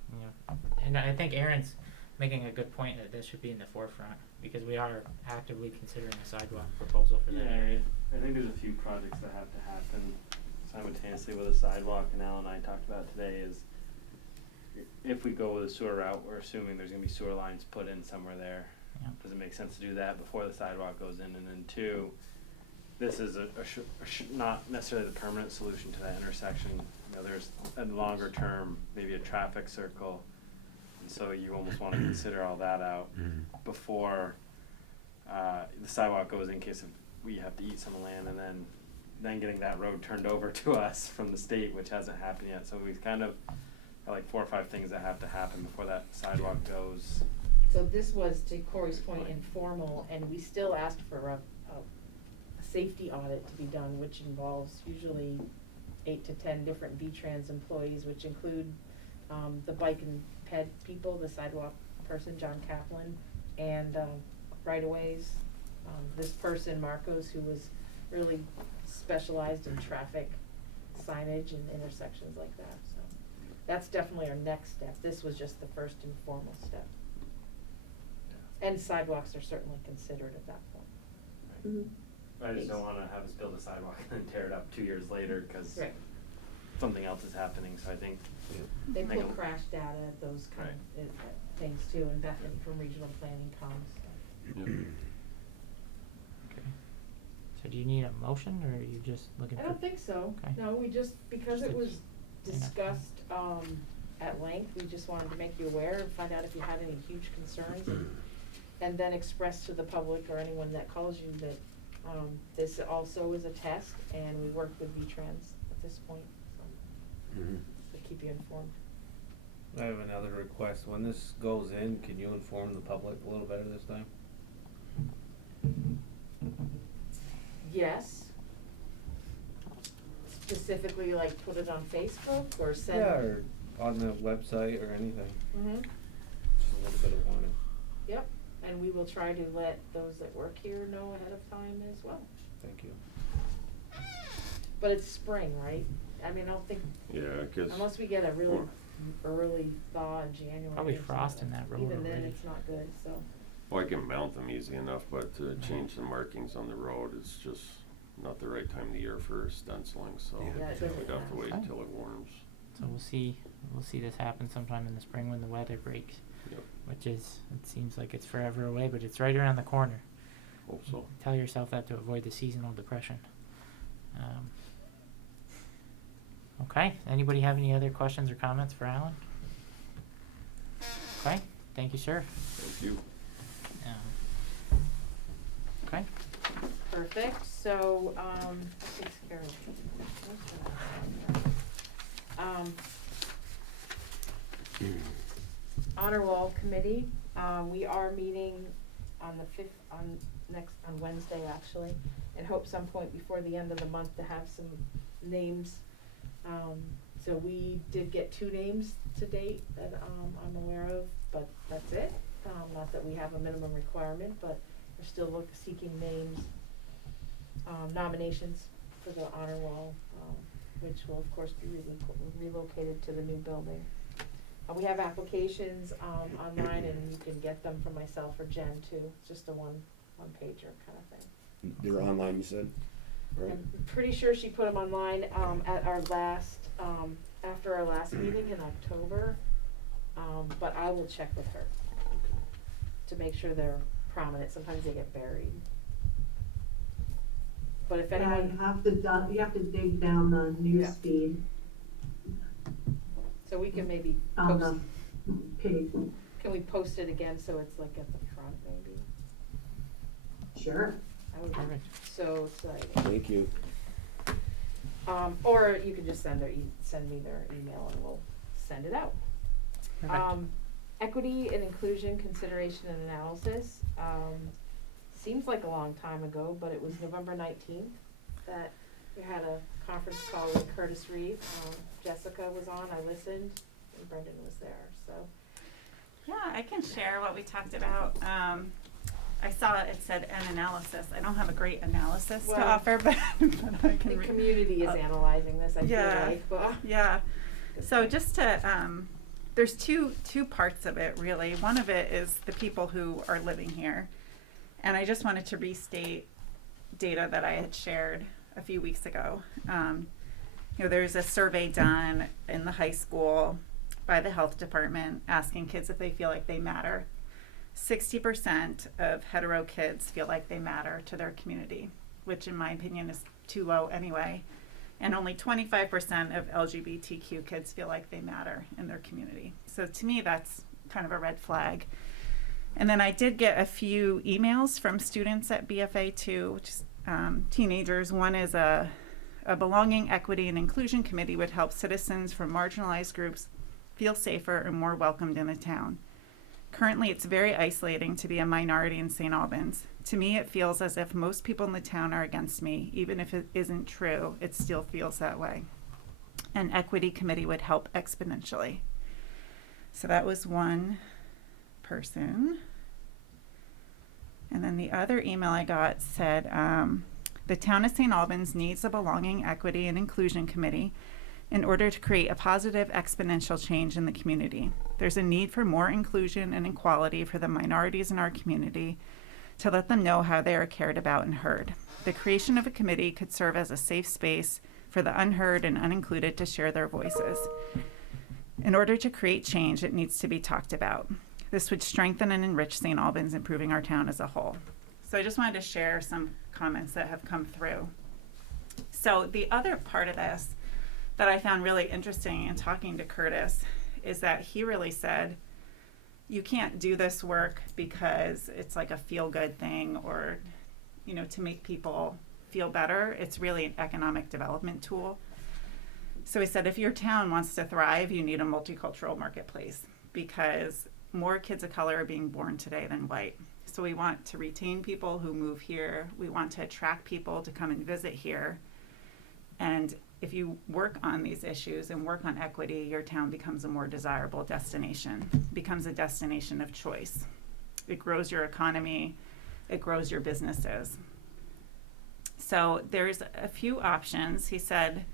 and I think Aaron's making a good point that this should be in the forefront, because we are actively considering a sidewalk proposal for that area. I think there's a few projects that have to happen simultaneously with a sidewalk, and Al and I talked about today is if we go with a sewer route, we're assuming there's gonna be sewer lines put in somewhere there. Yeah. Does it make sense to do that before the sidewalk goes in? And then two, this is not necessarily the permanent solution to that intersection. There's a longer term, maybe a traffic circle. And so you almost wanna consider all that out before, the sidewalk goes in case we have to eat some land, and then getting that road turned over to us from the state, which hasn't happened yet. So we've kind of got like 4 or 5 things that have to happen before that sidewalk goes. So this was, to Corey's point, informal, and we still asked for a safety audit to be done, which involves usually 8 to 10 different V-Trans employees, which include the bike and ped people, the sidewalk person, John Kaplan, and right-of-ways. This person, Marcos, who was really specialized in traffic signage and intersections like that, so. That's definitely our next step. This was just the first informal step. And sidewalks are certainly considered at that point. I just don't wanna have us build a sidewalk and then tear it up 2 years later, cause Right. something else is happening, so I think. They make pull a- crash data, those kind of things too, and Bethany from regional planning comes. Okay. So do you need a motion, or are you just looking I for? don't think so. Okay. No, we just, because it was Yeah. discussed, at length, we just wanted to make you aware and find out if you had any huge concerns. And then express to the public or anyone that calls you that, this also is a test, and we work with V-Trans at this point, so. To keep you informed. I have another request. When this goes in, can you inform the public a little better this time? Yes. Specifically, like, put it on Facebook or send? Yeah, or on the website or anything. Mhm. Just a little bit of warning. Yep, and we will try to let those that work here know ahead of time as well. Thank you. But it's spring, right? I mean, I don't think, Yeah, 'cause unless we get a really early thaw in January. Probably or frost something, in that road even then, already. it's not good, so. well, I can mount them easy enough, but to change the markings on the road, it's just not the right time of the year for stenciling, so Yeah, it doesn't we'd have to wait matter. until it warms. So we'll see this happen sometime in the spring when the weather breaks, Yep. which is, it seems like it's forever away, but it's right around the corner. Hope so. Tell yourself that to avoid the seasonal depression. Okay, anybody have any other questions or comments for Alan? Okay, thank you, sir. Thank you. Okay, Perfect, so, that takes care of Honor Wall Committee, we are meeting on the on Wednesday actually, and hope some point before the end of the month to have some names. So we did get 2 names to date that, I'm aware of, but that's it. Not that we have a minimum requirement, but we're still seeking names, nominations for the honor wall, which will of course be relocated to the new building. We have applications, online, and you can get them from myself or Jen too. It's just a one pager kind of thing. They're online, you said? Right? I'm pretty sure she put them online, at our last, after our last meeting in October, but I will check with her to make sure they're prominent. Sometimes they get buried. but if Yeah, anyone, you have to dig down the news Yeah. feed so we can maybe on post, the page. can we post it again so it's like at the front maybe? Sure. That would be Perfect. so exciting. Thank you. Or you could just send me their email and we'll send it out. Perfect. Equity and inclusion consideration and analysis, seems like a long time ago, but it was November 19th that we had a conference call with Curtis Reeve. Jessica was on, I listened, and Brendan was there, so. Yeah, I can share what we talked about. I saw it said an analysis. I don't have a great analysis to Well, offer, but I can The read. community is analyzing this, I feel Yeah. like, but. Yeah. So just to, there's two parts of it really. One of it is the people who are living here. And I just wanted to restate data that I had shared a few weeks ago. There's a survey done in the high school by the health department asking kids if they feel like they matter. 60% of hetero kids feel like they matter to their community, which in my opinion is too low anyway. And only 25% of LGBTQ kids feel like they matter in their community. So to me, that's kind of a red flag. And then I did get a few emails from students at BFA too, which is teenagers. One is a belonging, equity, and inclusion committee would help citizens from marginalized groups feel safer and more welcomed in the town. Currently, it's very isolating to be a minority in St. Albans. To me, it feels as if most people in the town are against me. Even if it isn't true, it still feels that way. An equity committee would help exponentially. So that was one person. And then the other email I got said, the town of St. Albans needs a belonging, equity, and inclusion committee in order to create a positive exponential change in the community. There's a need for more inclusion and equality for the minorities in our community to let them know how they are cared about and heard. The creation of a committee could serve as a safe space for the unheard and unincluded to share their voices. In order to create change, it needs to be talked about. This would strengthen and enrich St. Albans, improving our town as a whole. So I just wanted to share some comments that have come through. So the other part of this that I found really interesting in talking to Curtis is that he really said, you can't do this work because it's like a feel-good thing or, to make people feel better. It's really an economic development tool. So he said, if your town wants to thrive, you need a multicultural marketplace because more kids of color are being born today than white. So we want to retain people who move here. We want to attract people to come and visit here. And if you work on these issues and work on equity, your town becomes a more desirable destination, becomes a destination of choice. It grows your economy, it grows your businesses. So there's a few options. He said,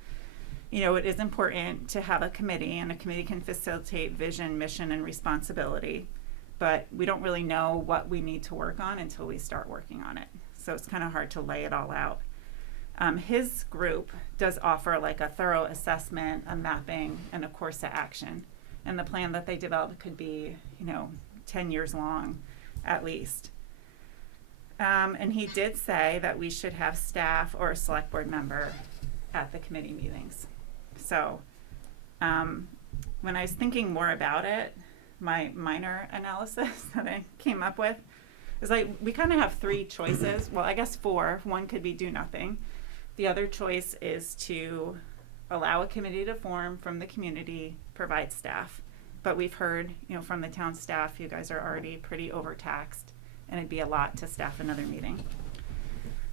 it is important to have a committee, and a committee can facilitate vision, mission, and responsibility, but we don't really know what we need to work on until we start working on it. So it's kind of hard to lay it all out. His group does offer like a thorough assessment, a mapping, and a course of action. And the plan that they developed could be, 10 years long at least. And he did say that we should have staff or a select board member at the committee meetings. So when I was thinking more about it, my minor analysis that I came up with is like we kind of have three choices. Well, I guess four. One could be do nothing. The other choice is to allow a committee to form from the community, provide staff. But we've heard, from the town staff, you guys are already pretty overtaxed, and it'd be a lot to staff another meeting.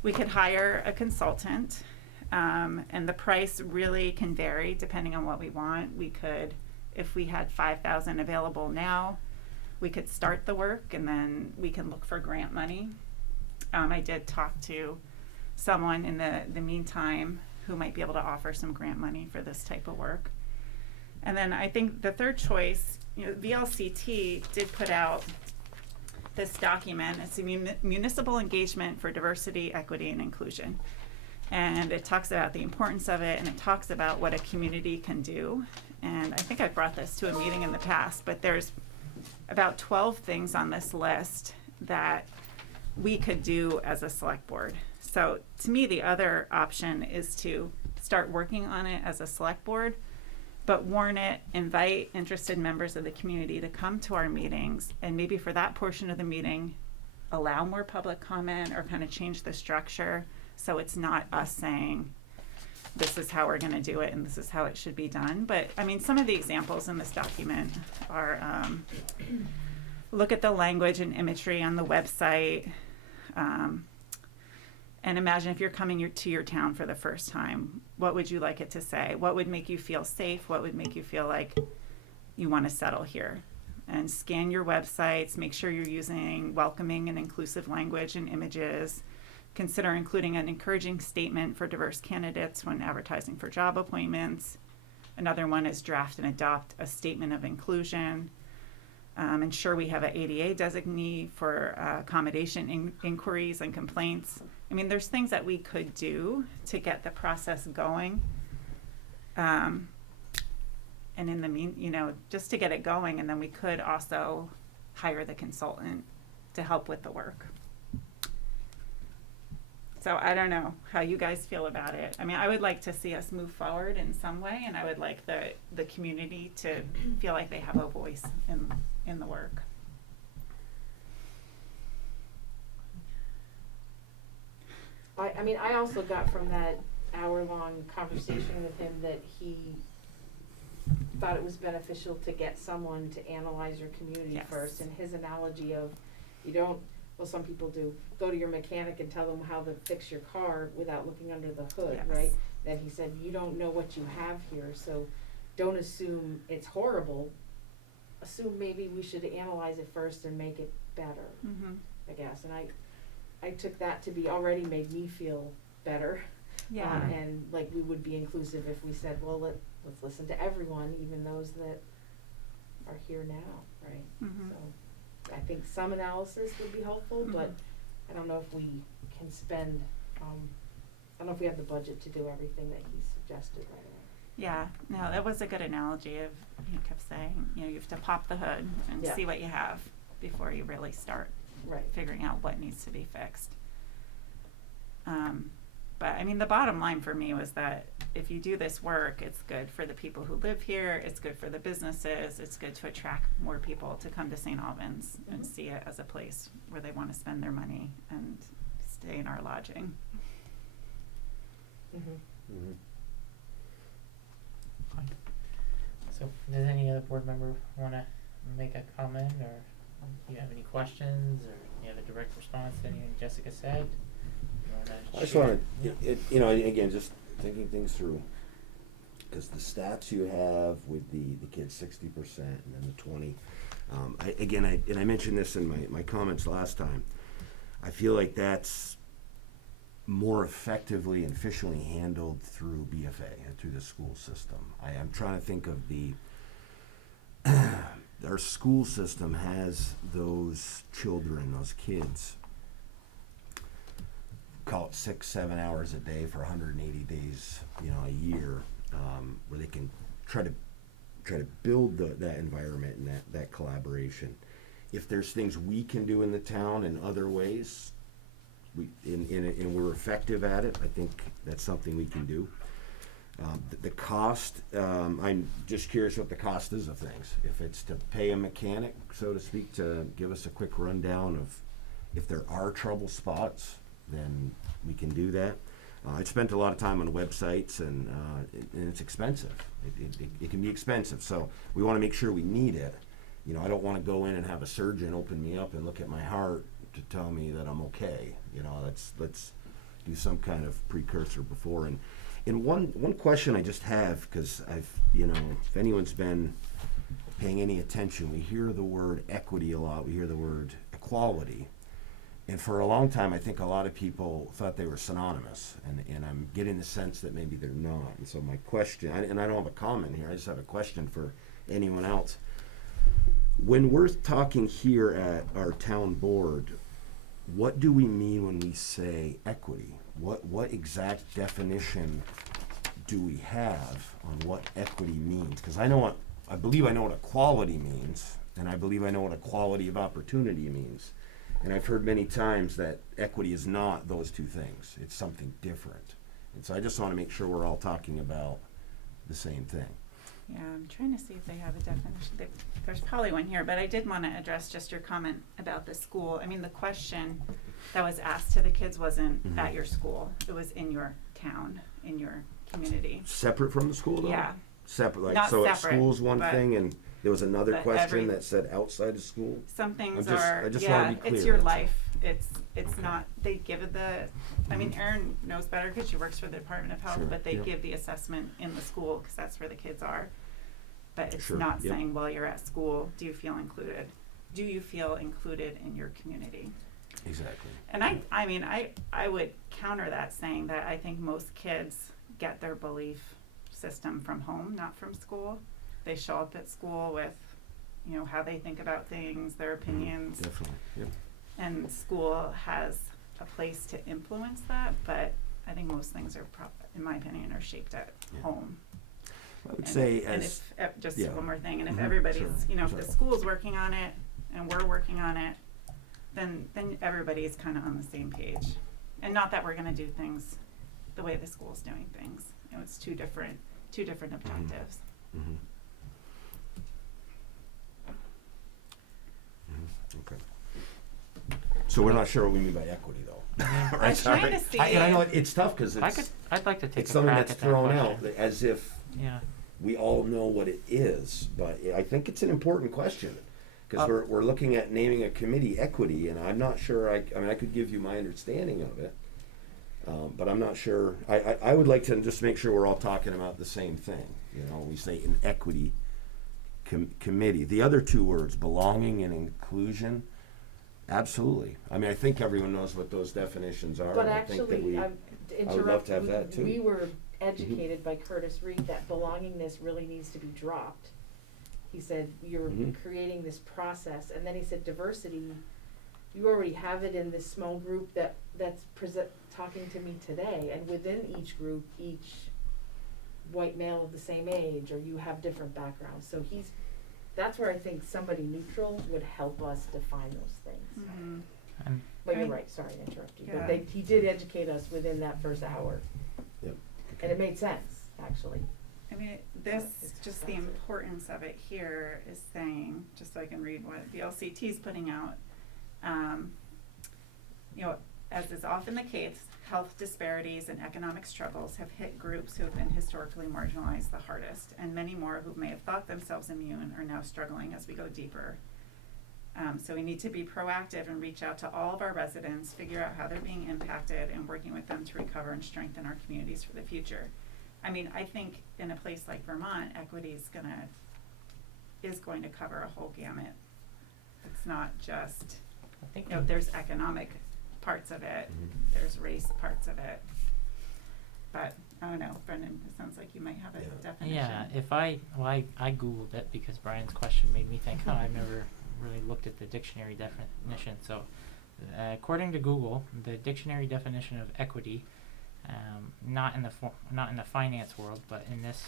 We could hire a consultant, and the price really can vary depending on what we want. We could, if we had $5,000 available now, we could start the work, and then we can look for grant money. I did talk to someone in the meantime who might be able to offer some grant money for this type of work. And then I think the third choice, VLCT did put out this document. It's a municipal engagement for diversity, equity, and inclusion. And it talks about the importance of it, and it talks about what a community can do. And I think I brought this to a meeting in the past, but there's about 12 things on this list that we could do as a select board. So to me, the other option is to start working on it as a select board, but warn it, invite interested members of the community to come to our meetings, and maybe for that portion of the meeting, allow more public comment or kind of change the structure so it's not us saying, this is how we're going to do it and this is how it should be done. But I mean, some of the examples in this document are, look at the language and imagery on the website, and imagine if you're coming to your town for the first time, what would you like it to say? What would make you feel safe? What would make you feel like you want to settle here? And scan your websites, make sure you're using welcoming and inclusive language and images. Consider including an encouraging statement for diverse candidates when advertising for job appointments. Another one is draft and adopt a statement of inclusion. Ensure we have an ADA designee for accommodation inquiries and complaints. I mean, there's things that we could do to get the process going. And in the just to get it going, and then we could also hire the consultant to help with the work. So I don't know how you guys feel about it. I mean, I would like to see us move forward in some way, and I would like the community to feel like they have a voice in the work. I mean, I also got from that hour-long conversation with him that he thought it was beneficial to get someone to analyze your community first, and his analogy of, you don't, well, some people do, go to your mechanic and tell them how to fix your car without looking under the hood, right? That he said, you don't know what you have here, so don't assume it's horrible. Assume maybe we should analyze it first and make it better, I guess. And I took that to be already made me feel better. Yeah. And like we would be inclusive if we said, well, let's listen to everyone, even those that are here now, right? So I think some analysis would be helpful, but I don't know if we can spend, I don't know if we have the budget to do everything that he suggested right away. Yeah, no, that was a good analogy of, he kept saying, you have to pop the hood and see what you have before you really start figuring out what needs to be fixed. But I mean, the bottom line for me was that if you do this work, it's good for the people who live here, it's good for the businesses, it's good to attract more people to come to St. Albans and see it as a place where they want to spend their money and stay in our lodging. So, does any other board member want to make a comment, or do you have any questions, or you have a direct response to anything Jessica said? I just want to, again, just thinking things through, because the stats you have with the kids 60% and then the 20, I mentioned this in my comments last time. I feel like that's more effectively and efficiently handled through BFA and through the school system. I'm trying to think of our school system has those children, those kids, call it 6-7 hours a day for 180 days, a year, where they can try to build that environment and that collaboration. If there's things we can do in the town in other ways, and we're effective at it, I think that's something we can do. The cost, I'm just curious what the cost is of things. If it's to pay a mechanic, so to speak, to give us a quick rundown of if there are trouble spots, then we can do that. I spent a lot of time on websites, and it's expensive. It can be expensive, so we want to make sure we need it. I don't want to go in and have a surgeon open me up and look at my heart to tell me that I'm okay. Let's do some kind of precursor before. And one question I just have, because if anyone's been paying any attention, we hear the word equity a lot. We hear the word equality. And for a long time, I think a lot of people thought they were synonymous, and I'm getting the sense that maybe they're not. And so my question, and I don't have a comment here, I just have a question for anyone else. When we're talking here at our town board, what do we mean when we say equity? What exact definition do we have on what equity means? Because I believe I know what equality means, and I believe I know what equality of opportunity means. And I've heard many times that equity is not those two things. It's something different. And so I just want to make sure we're all talking about the same thing. Yeah, I'm trying to see if they have a definition. There's probably one here, but I did want to address just your comment about the school. I mean, the question that was asked to the kids wasn't at your school. It was in your town, in your community. Separate from the school, though? Yeah. Separate, like, Not so at separate, school's one but- thing, and there was another but question that said outside of school? Some things I are, just wanna yeah, be clear, it's your that's all. life. It's not, they give it the, I mean, Erin knows better because she works for the Department of Health, Sure, but they yeah. give the assessment in the school because that's where the kids are. But it's Sure, not yep. saying, while you're at school, do you feel included? Do you feel included in your community? Exactly. And I mean, I would counter that saying that I think most kids get their belief system from home, not from school. They show up at school with, you know, how they think about things, their opinions. Definitely, yep. And school has a place to influence that, but I think most things are, in my opinion, are shaped at home. I would say And as, if, just yeah. one more thing, and if Mhm, everybody's, sure, you know, if sorry. the school's working on it and we're working on it, then everybody's kind of on the same page. And not that we're gonna do things the way the school's doing things. You know, it's two different objectives. Mhm. Okay. So we're not sure what we mean by equity, though. I'm Right, trying sorry. to see. And I know it's tough because I'd like to take it's a something crack that's at that thrown question. out as if Yeah. we all know what it is, but I think it's an important question because we're looking at naming a committee equity, and I'm not sure. I mean, I could give you my understanding of it, but I'm not sure. I would like to just make sure we're all talking about the same thing. You know, we say an equity committee. The other two words, belonging and inclusion. Absolutely. I mean, I think everyone knows what those definitions are. But and I think that actually, I would love to have that too. we were educated by Curtis Reed that belongingness really needs to be dropped. He said, you're creating this process, and then he said diversity, you already have it in this small group that's talking to me today, and within each group, each white male of the same age, or you have different backgrounds, so that's where I think somebody neutral would help us define those things. Mm-hmm. But you're right, sorry to interrupt you, Yeah. but he did educate us within that first hour. Yep. And it made sense, actually. I mean, just the importance of it here is saying, just so I can read what the LCT is putting out, you know, as is often the case, health disparities and economic struggles have hit groups who have been historically marginalized the hardest, and many more who may have thought themselves immune are now struggling as we go deeper. So we need to be proactive and reach out to all of our residents, figure out how they're being impacted, and working with them to recover and strengthen our communities for the future. I mean, I think in a place like Vermont, equity is going to cover a whole gamut. It's not just, you know, there's economic parts of it, there's race parts of it. But I don't know, Brendan, it sounds like you might have a definition. Yeah, I Googled it because Brian's question made me think, I've never really looked at the dictionary definition. So according to Google, the dictionary definition of equity, not in the finance world, but in this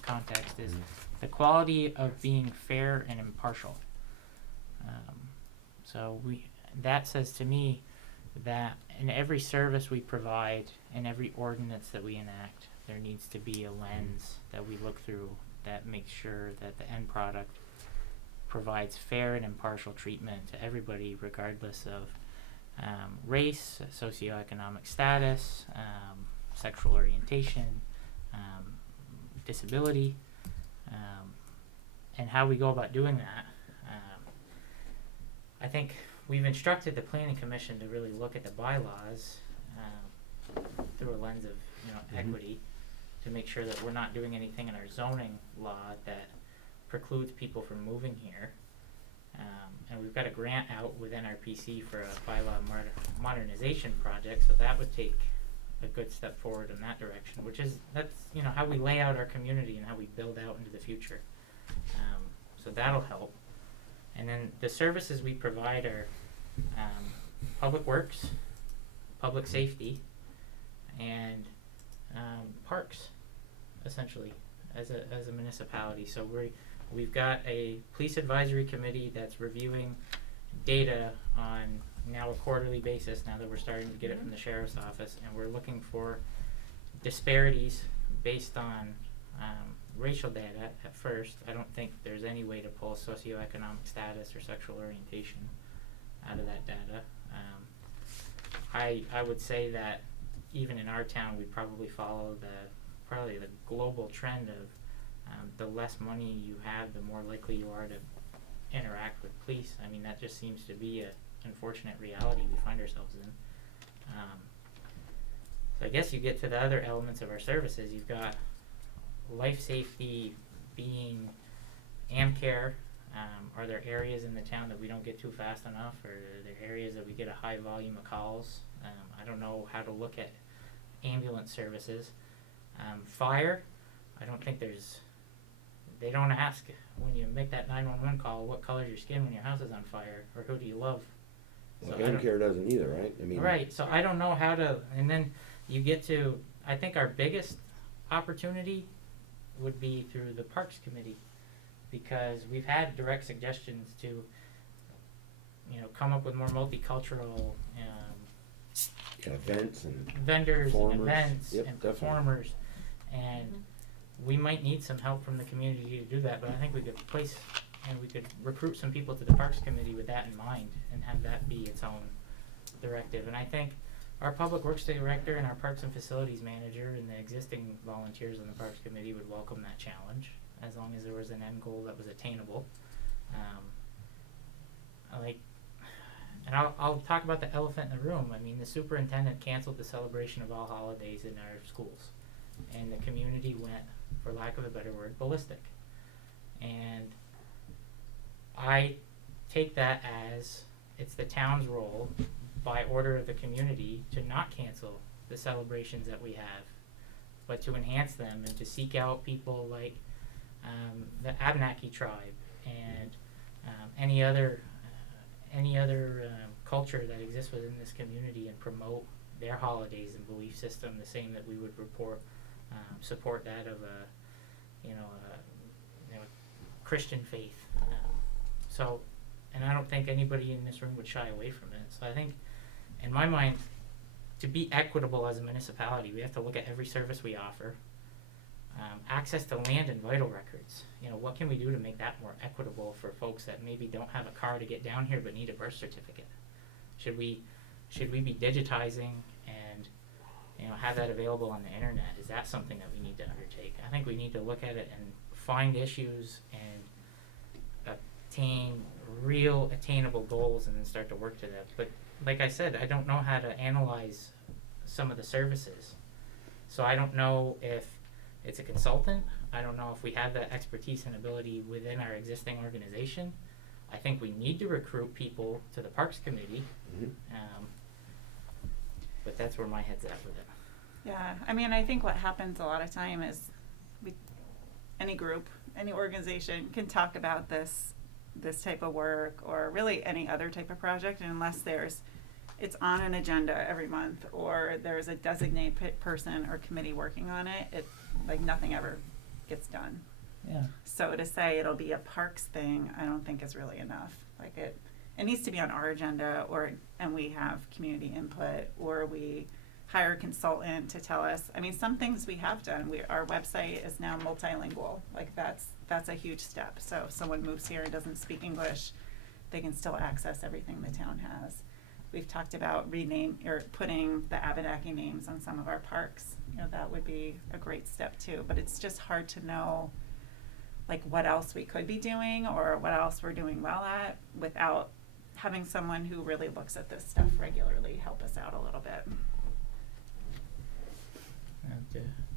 context, is the quality of being fair and impartial. So that says to me that in every service we provide, in every ordinance that we enact, there needs to be a lens that we look through that makes sure that the end product provides fair and impartial treatment to everybody, regardless of race, socioeconomic status, sexual orientation, disability, and how we go about doing that. I think we've instructed the Planning Commission to really look at the bylaws through a lens of equity, to make sure that we're not doing anything in our zoning law that precludes people from moving here. And we've got a grant out within our PC for a bylaw modernization project, so that would take a good step forward in that direction, that's how we lay out our community and how we build out into the future. So that'll help. And then the services we provide are public works, public safety, and parks, essentially, as a municipality. So we've got a police advisory committee that's reviewing data on now a quarterly basis, now that we're starting to get it from the sheriff's office, and we're looking for disparities based on racial data at first. I don't think there's any way to pull socioeconomic status or sexual orientation out of that data. I would say that even in our town, we probably follow the global trend of the less money you have, the more likely you are to interact with police. I mean, that just seems to be a unfortunate reality we find ourselves in. So I guess you get to the other elements of our services. You've got life safety being AmCare. Are there areas in the town that we don't get to fast enough, or are there areas that we get a high volume of calls? I don't know how to look at ambulance services. Fire, I don't think they don't ask when you make that 911 call, what color's your skin when your house is on fire, or who do you love? Well, AmCare doesn't either, right? I mean, right, so I don't know how to, and then you get to, I think our biggest opportunity would be through the Parks Committee, because we've had direct suggestions to, come up with more multicultural events and vendors performers. and events Yep, and definitely. performers, and we might need some help from the community to do that, but I think we could we could recruit some people to the Parks Committee with that in mind and have that be its own directive. And I think our Public Works Director and our Parks and Facilities Manager and the existing volunteers on the Parks Committee would welcome that challenge, as long as there was an end goal that was attainable. And I'll talk about the elephant in the room. I mean, the superintendent canceled the celebration of all holidays in our schools, and the community went, for lack of a better word, ballistic. And I take that as it's the town's role, by order of the community, to not cancel the celebrations that we have, but to enhance them and to seek out people like the Abenaki tribe and any other culture that exists within this community, and promote their holidays and belief system the same that we would support that of a Christian faith. And I don't think anybody in this room would shy away from it. So I think, in my mind, to be equitable as a municipality, we have to look at every service we offer. Access to land and vital records. What can we do to make that more equitable for folks that maybe don't have a car to get down here but need a birth certificate? Should we be digitizing and have that available on the internet? Is that something that we need to undertake? I think we need to look at it and find issues and attain real attainable goals, and then start to work to that. But like I said, I don't know how to analyze some of the services. So I don't know if it's a consultant. I don't know if we have that expertise and ability within our existing organization. I think we need to recruit people to the Parks Committee. But that's where my head's at with it. Yeah, I mean, I think what happens a lot of time is any group, any organization can talk about this type of work, or really any other type of project, and unless it's on an agenda every month, or there's a designated person or committee working on it, nothing ever gets done. Yeah. So to say it'll be a parks thing, I don't think is really enough. It needs to be on our agenda, and we have community input, or we hire a consultant to tell us. I mean, some things we have done. Our website is now multilingual. That's a huge step. So if someone moves here and doesn't speak English, they can still access everything the town has. We've talked about putting the Abenaki names on some of our parks. That would be a great step too. But it's just hard to know, what else we could be doing, or what else we're doing well at, without having someone who really looks at this stuff regularly help us out a little bit.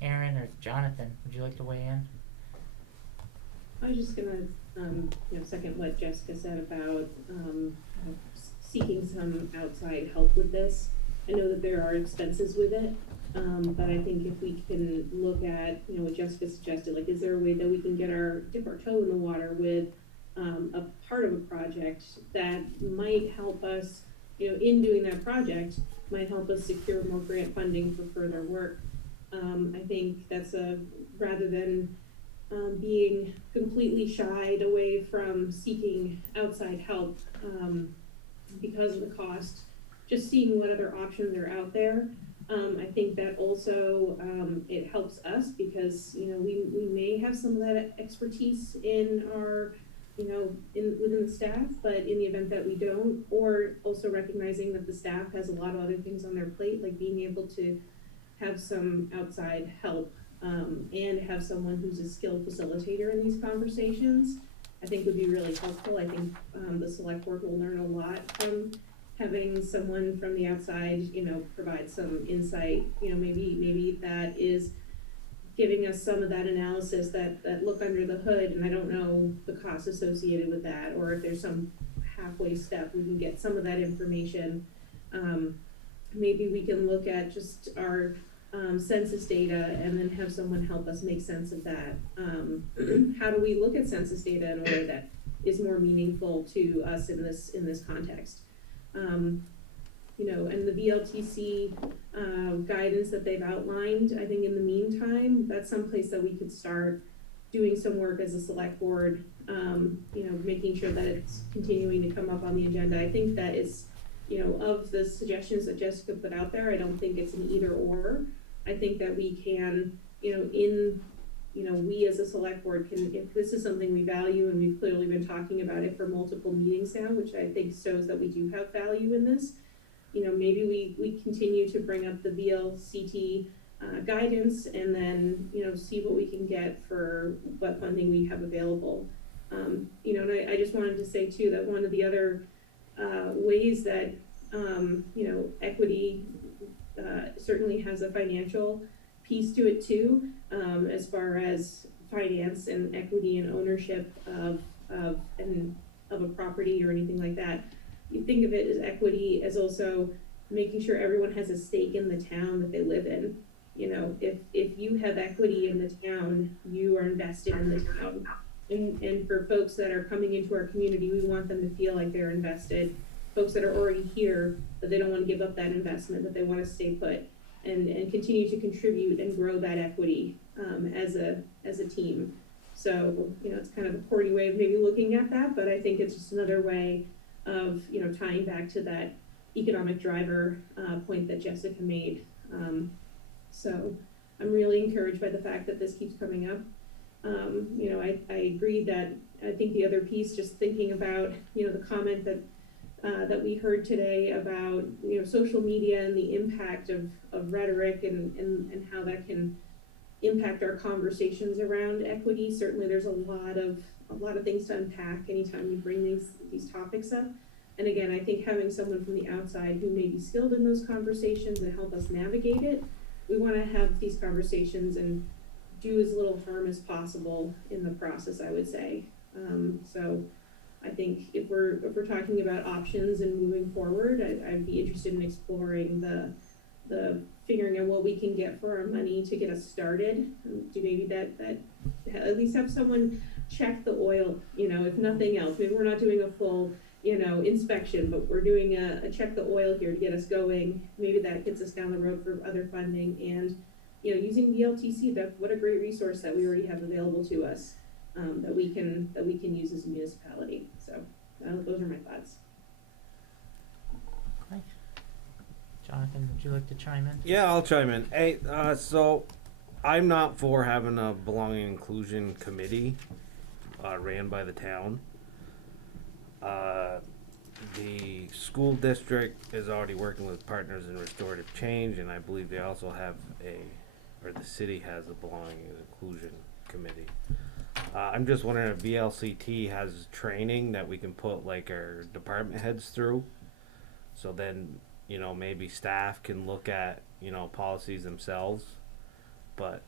Aaron or Jonathan, would you like to weigh in? I was just gonna, second what Jessica said about seeking some outside help with this. I know that there are expenses with it, but I think if we can look at, what Jessica suggested, is there a way that we can dip our toe in the water with a part of a project that might help us, in doing that project, might help us secure more grant funding for further work. I think that's rather than being completely shied away from seeking outside help, because of the cost, just seeing what other options are out there. I think that also it helps us because, you know, we may have some of that expertise in our, you know, within the staff, but in the event that we don't, or also recognizing that the staff has a lot of other things on their plate, like being able to have some outside help and have someone who's a skilled facilitator in these conversations, I think would be really helpful. I think the select board will learn a lot from having someone from the outside, you know, provide some insight. You know, maybe that is giving us some of that analysis, that look under the hood, and I don't know the costs associated with that, or if there's some halfway step we can get some of that information. Maybe we can look at just our census data and then have someone help us make sense of that. How do we look at census data in a way that is more meaningful to us in this context? You know, and the VLTC guidance that they've outlined, I think in the meantime, that's someplace that we could start doing some work as a select board, you know, making sure that it's continuing to come up on the agenda. I think that is, you know, of the suggestions that Jessica put out there, I don't think it's an either or. I think that we can, you know, we as a select board can, if this is something we value, and we've clearly been talking about it for multiple meetings now, which I think shows that we do have value in this, you know, maybe we continue to bring up the VLCT guidance and then, you know, see what we can get for what funding we have available. You know, and I just wanted to say too, that one of the other ways that, you know, equity certainly has a financial piece to it too, as far as finance and equity and ownership of a property or anything like that. You think of it as equity as also making sure everyone has a stake in the town that they live in. You know, if you have equity in the town, you are invested in the town. And for folks that are coming into our community, we want them to feel like they're invested. Folks that are already here, that they don't want to give up that investment, that they want to stay put and continue to contribute and grow that equity as a team. So, you know, it's kind of a corny way of maybe looking at that, but I think it's just another way of, you know, tying back to that economic driver point that Jessica made. So I'm really encouraged by the fact that this keeps coming up. You know, I agree that I think the other piece, just thinking about, you know, the comment that we heard today about, you know, social media and the impact of rhetoric and how that can impact our conversations around equity. Certainly there's a lot of things to unpack anytime we bring these topics up. And again, I think having someone from the outside who may be skilled in those conversations and help us navigate it, we want to have these conversations and do as little harm as possible in the process, I would say. So I think if we're talking about options and moving forward, I'd be interested in exploring the figuring out what we can get for our money to get us started. Do maybe that at least have someone check the oil, you know, if nothing else. Maybe we're not doing a full, you know, inspection, but we're doing a check the oil here to get us going. Maybe that gets us down the road for other funding, and, you know, using VLTC, what a great resource that we already have available to us, that we can use as a municipality. So those are my thoughts. Okay. Jonathan, would you like to chime in? Yeah, I'll chime in. Hey, so I'm not for having a belonging inclusion committee ran by the town. The school district is already working with Partners in Restorative Change, and I believe they also have the city has a belonging and inclusion committee. I'm just wondering if VLCT has training that we can put like our department heads through, so then, you know, maybe staff can look at, you know, policies themselves. But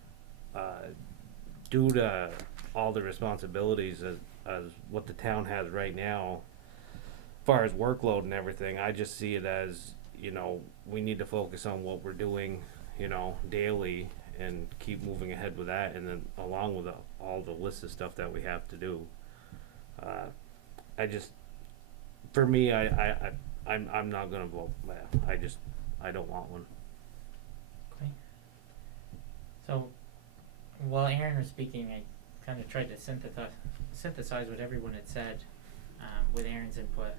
due to all the responsibilities as what the town has right now, as far as workload and everything, I just see it as, you know, we need to focus on what we're doing, you know, daily, and keep moving ahead with that, and then along with all the list of stuff that we have to do. For me, I'm not gonna vote. I don't want one. Okay. So, while Aaron was speaking, I kind of tried to synthesize what everyone had said with Aaron's input.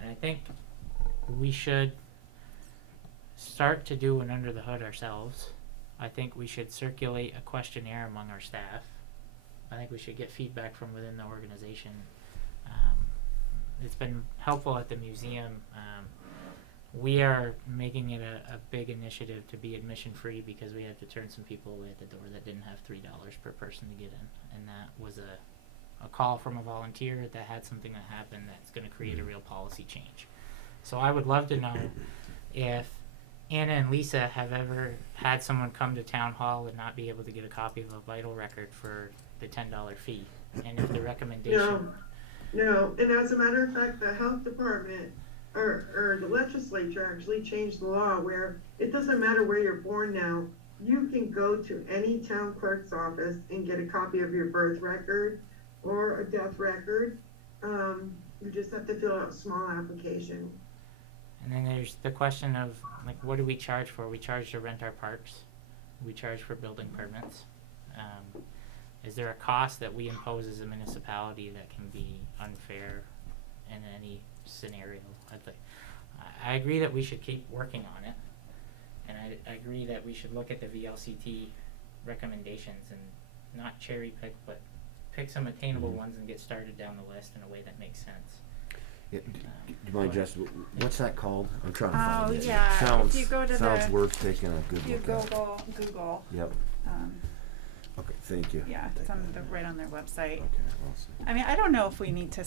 And I think we should start to do an under the hood ourselves. I think we should circulate a questionnaire among our staff. I think we should get feedback from within the organization. It's been helpful at the museum. We are making it a big initiative to be admission free because we had to turn some people away at the door that didn't have $3 per person to get in. And that was a call from a volunteer that had something that happened that's going to create a real policy change. So I would love to know if Anna and Lisa have ever had someone come to town hall and not be able to get a copy of a vital record for the $10 fee, and if the recommendation. No, and as a matter of fact, the health department or the legislature actually changed the law where it doesn't matter where you're born now. You can go to any town clerk's office and get a copy of your birth record or a death record. You just have to fill out a small application. And then there's the question of, like, what do we charge for? We charge to rent our parks. We charge for building permits. Is there a cost that we impose as a municipality that can be unfair in any scenario? I agree that we should keep working on it. And I agree that we should look at the VLCT recommendations and not cherry pick, but pick some attainable ones and get started down the list in a way that makes sense. Yeah, do you mind, Jess? What's that called? I'm trying to find it. Yeah. Sounds, if you go to sounds worth taking a good look at. Google. Yep. Okay, thank you. Yeah, it's on right on their website. Okay, awesome. I mean, I don't know if we need to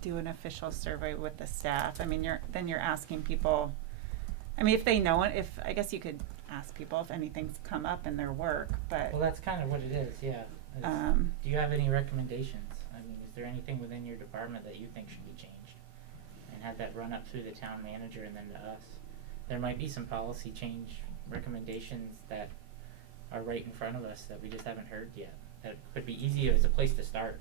do an official survey with the staff. I mean, you're asking people. I mean, if they know it, I guess you could ask people if anything's come up in their work, but. Well, that's kind of what it is, yeah. Do you have any recommendations? I mean, is there anything within your department that you think should be changed? And have that run up through the town manager and then to us. There might be some policy change recommendations that are right in front of us that we just haven't heard yet. That could be easy as a place to start.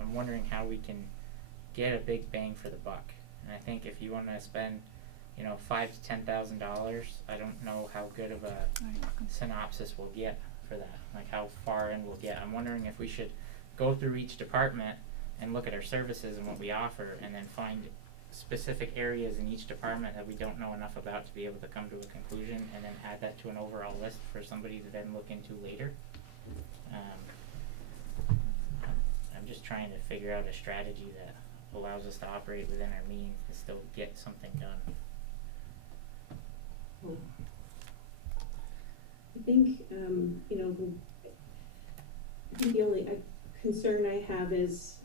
I'm wondering how we can get a big bang for the buck. And I think if you want to spend, $5,000 to $10,000, I don't know how good of a synopsis we'll get for that. Like how far in we'll get. I'm wondering if we should go through each department and look at our services and what we offer, and then find specific areas in each department that we don't know enough about to be able to come to a conclusion, and then add that to an overall list for somebody to then look into later. I'm just trying to figure out a strategy that allows us to operate within our means and still get something done. I think, I think the only concern I have is,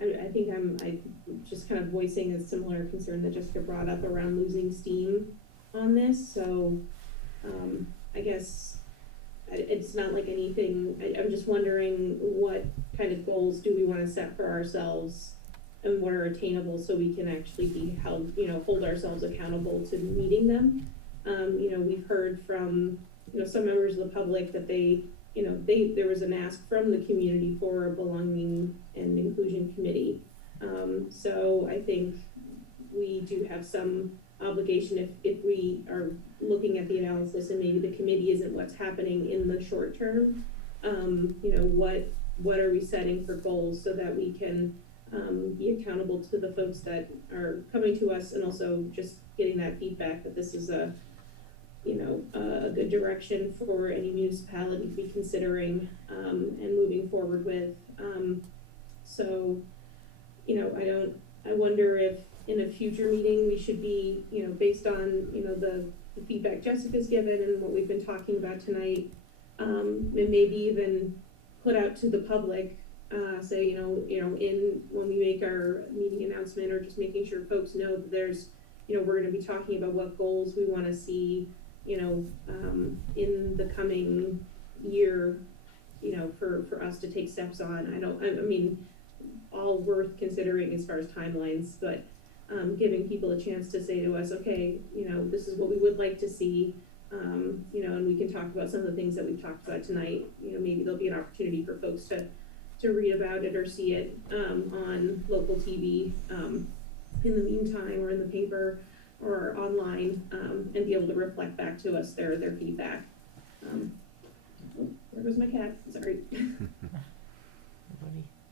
I think I'm just kind of voicing a similar concern that Jessica brought up around losing steam on this. So, I guess it's not like anything. I'm just wondering what kind of goals do we want to set for ourselves, and what are attainable so we can actually be held, hold ourselves accountable to meeting them. We've heard from, some members of the public that there was an ask from the community for a belonging and inclusion committee. So I think we do have some obligation if we are looking at the analysis and maybe the committee isn't what's happening in the short term. What are we setting for goals so that we can be accountable to the folks that are coming to us, and also just getting that feedback that this is a good direction for any municipality to be considering and moving forward with. I wonder if in a future meeting we should be, based on, the feedback Jessica's given and what we've been talking about tonight, and maybe even put out to the public, say, when we make our meeting announcement, or just making sure folks know that there's, we're going to be talking about what goals we want to see, in the coming year, for us to take steps on. I mean, all worth considering as far as timelines, but giving people a chance to say to us, okay, this is what we would like to see, and we can talk about some of the things that we've talked about tonight. Maybe there'll be an opportunity for folks to read about it or see it on local TV in the meantime, or in the paper or online, and be able to reflect back to us their feedback. There goes my cat, sorry. Anybody?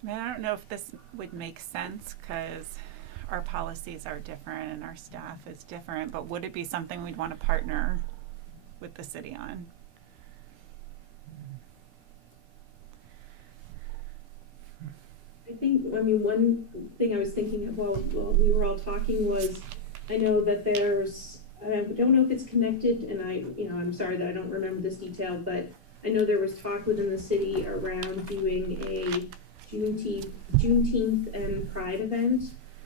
I mean, I don't know if this would make sense because our policies are different and our staff is different, but would it be something we'd want to partner with the city on? I think, I mean, one thing I was thinking of while we were all talking was, I know that there's, I don't know if it's connected, and I'm sorry that I don't remember this detail, but I know there was talk within the city around doing a Juneteenth and Pride event,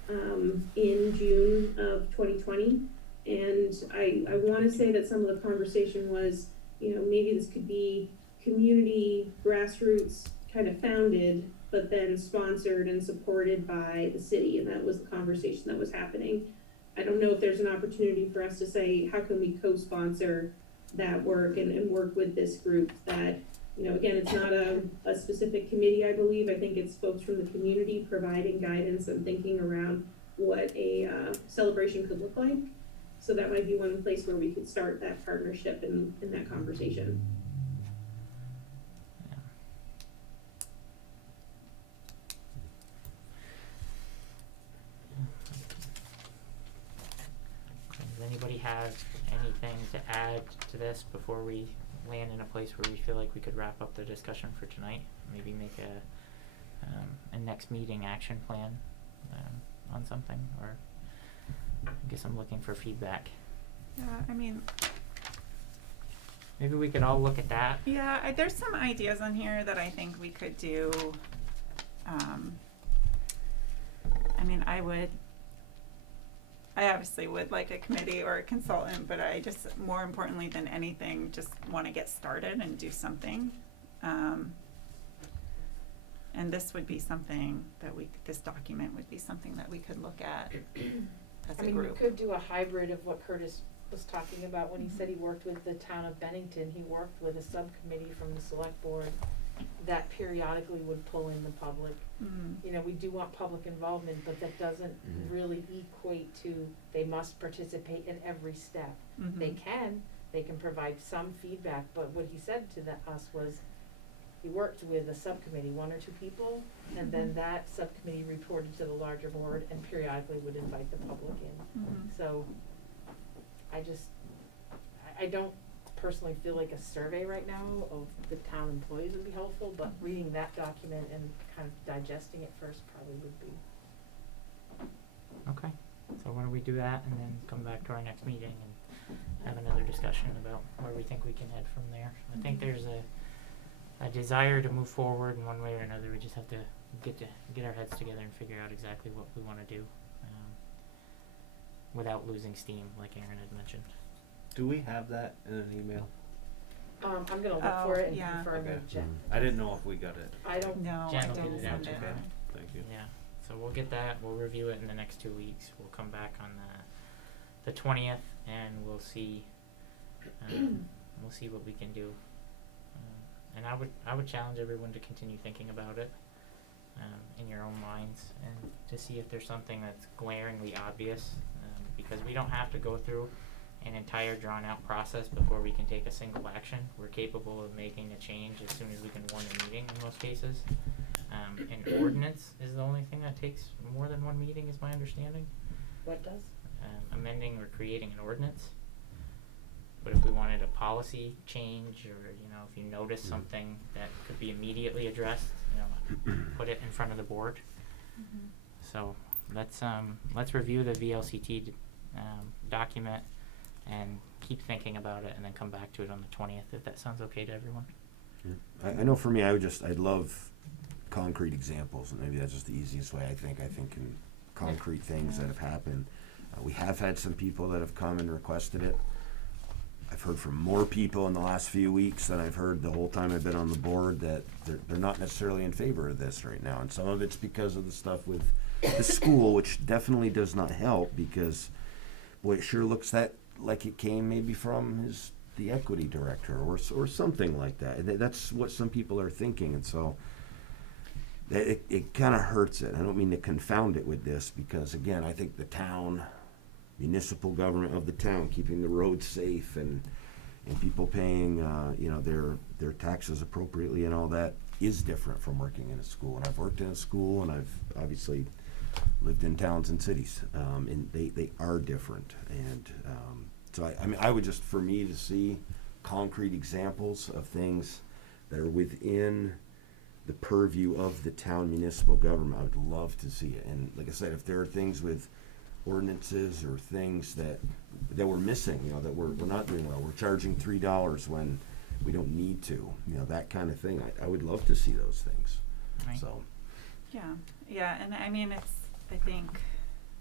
in June of 2020. And I want to say that some of the conversation was, maybe this could be community grassroots kind of founded, but then sponsored and supported by the city, and that was the conversation that was happening. I don't know if there's an opportunity for us to say, how can we co-sponsor that work and work with this group that, again, it's not a specific committee, I believe. I think it's folks from the community providing guidance and thinking around what a celebration could look like. So that might be one place where we could start that partnership and that conversation. Does anybody have anything to add to this before we land in a place where we feel like we could wrap up the discussion for tonight? Maybe make a next meeting action plan on something, or I guess I'm looking for feedback. Yeah, I mean, Maybe we could all look at that. yeah, there's some ideas on here that I think we could do. I mean, I obviously would like a committee or a consultant, but I just, more importantly than anything, just want to get started and do something. And this would be something that this document would be something that we could look at as a I mean, group. we could do a hybrid of what Curtis was talking about when he said he worked with the town of Bennington. He worked with a subcommittee from the select board that periodically would pull in the public. Mhm. We do want public involvement, but that doesn't really equate to they must participate in every step. Mhm. They can provide some feedback, but what he said to us was he worked with a subcommittee, 1 or 2 people, and then that subcommittee reported to the larger board and periodically would invite the public in. Mhm. So I don't personally feel like a survey right now of the town employees would be helpful, but reading that document and kind of digesting it first probably would be. Okay, so why don't we do that and then come back to our next meeting and have another discussion about where we think we can head from there. I think there's a desire to move forward in one way or another. We just have to get our heads together and figure out exactly what we want to do without losing steam, like Aaron had mentioned. Do we have that in an email? I'm gonna look for it and yeah. confirm Okay. with Jen. I didn't know if we got it. I don't. No, Jen I will get didn't it out send to it. you. Thank you. Yeah, so we'll get that, we'll review it in the next 2 weeks. We'll come back on the 20th and we'll see what we can do. And I would challenge everyone to continue thinking about it in your own minds and to see if there's something that's glaringly obvious, because we don't have to go through an entire drawn out process before we can take a single action. We're capable of making a change as soon as we can warn a meeting in most cases. An ordinance is the only thing that takes more than one meeting, is my understanding. What does? Amending or creating an ordinance. But if we wanted a policy change, or if you notice something that could be immediately addressed, put it in front of the board. Mhm. So let's review the VLCT document and keep thinking about it, and then come back to it on the 20th, if that sounds okay to everyone. Yeah. I know for me, I'd love concrete examples, and maybe that's just the easiest way. I think in concrete things that have happened. We have had some people that have come and requested it. I've heard from more people in the last few weeks than I've heard the whole time I've been on the board, that they're not necessarily in favor of this right now. And some of it's because of the stuff with the school, which definitely does not help, because boy, it sure looks like it came maybe from the equity director or something like that. That's what some people are thinking, and so it kind of hurts it. I don't mean to confound it with this, because again, I think the town, municipal government of the town, keeping the roads safe and people paying their taxes appropriately and all that is different from working in a school. And I've worked in a school, and I've obviously lived in towns and cities, and they are different. And so I mean, I would just, for me to see concrete examples of things that are within the purview of the town municipal government, I would love to see it. And like I said, if there are things with ordinances or things that we're missing, you know, that we're not doing well, we're charging $3 when we don't need to, you know, that kind of thing, I would love to see those things. Right. So Yeah, and I mean, I think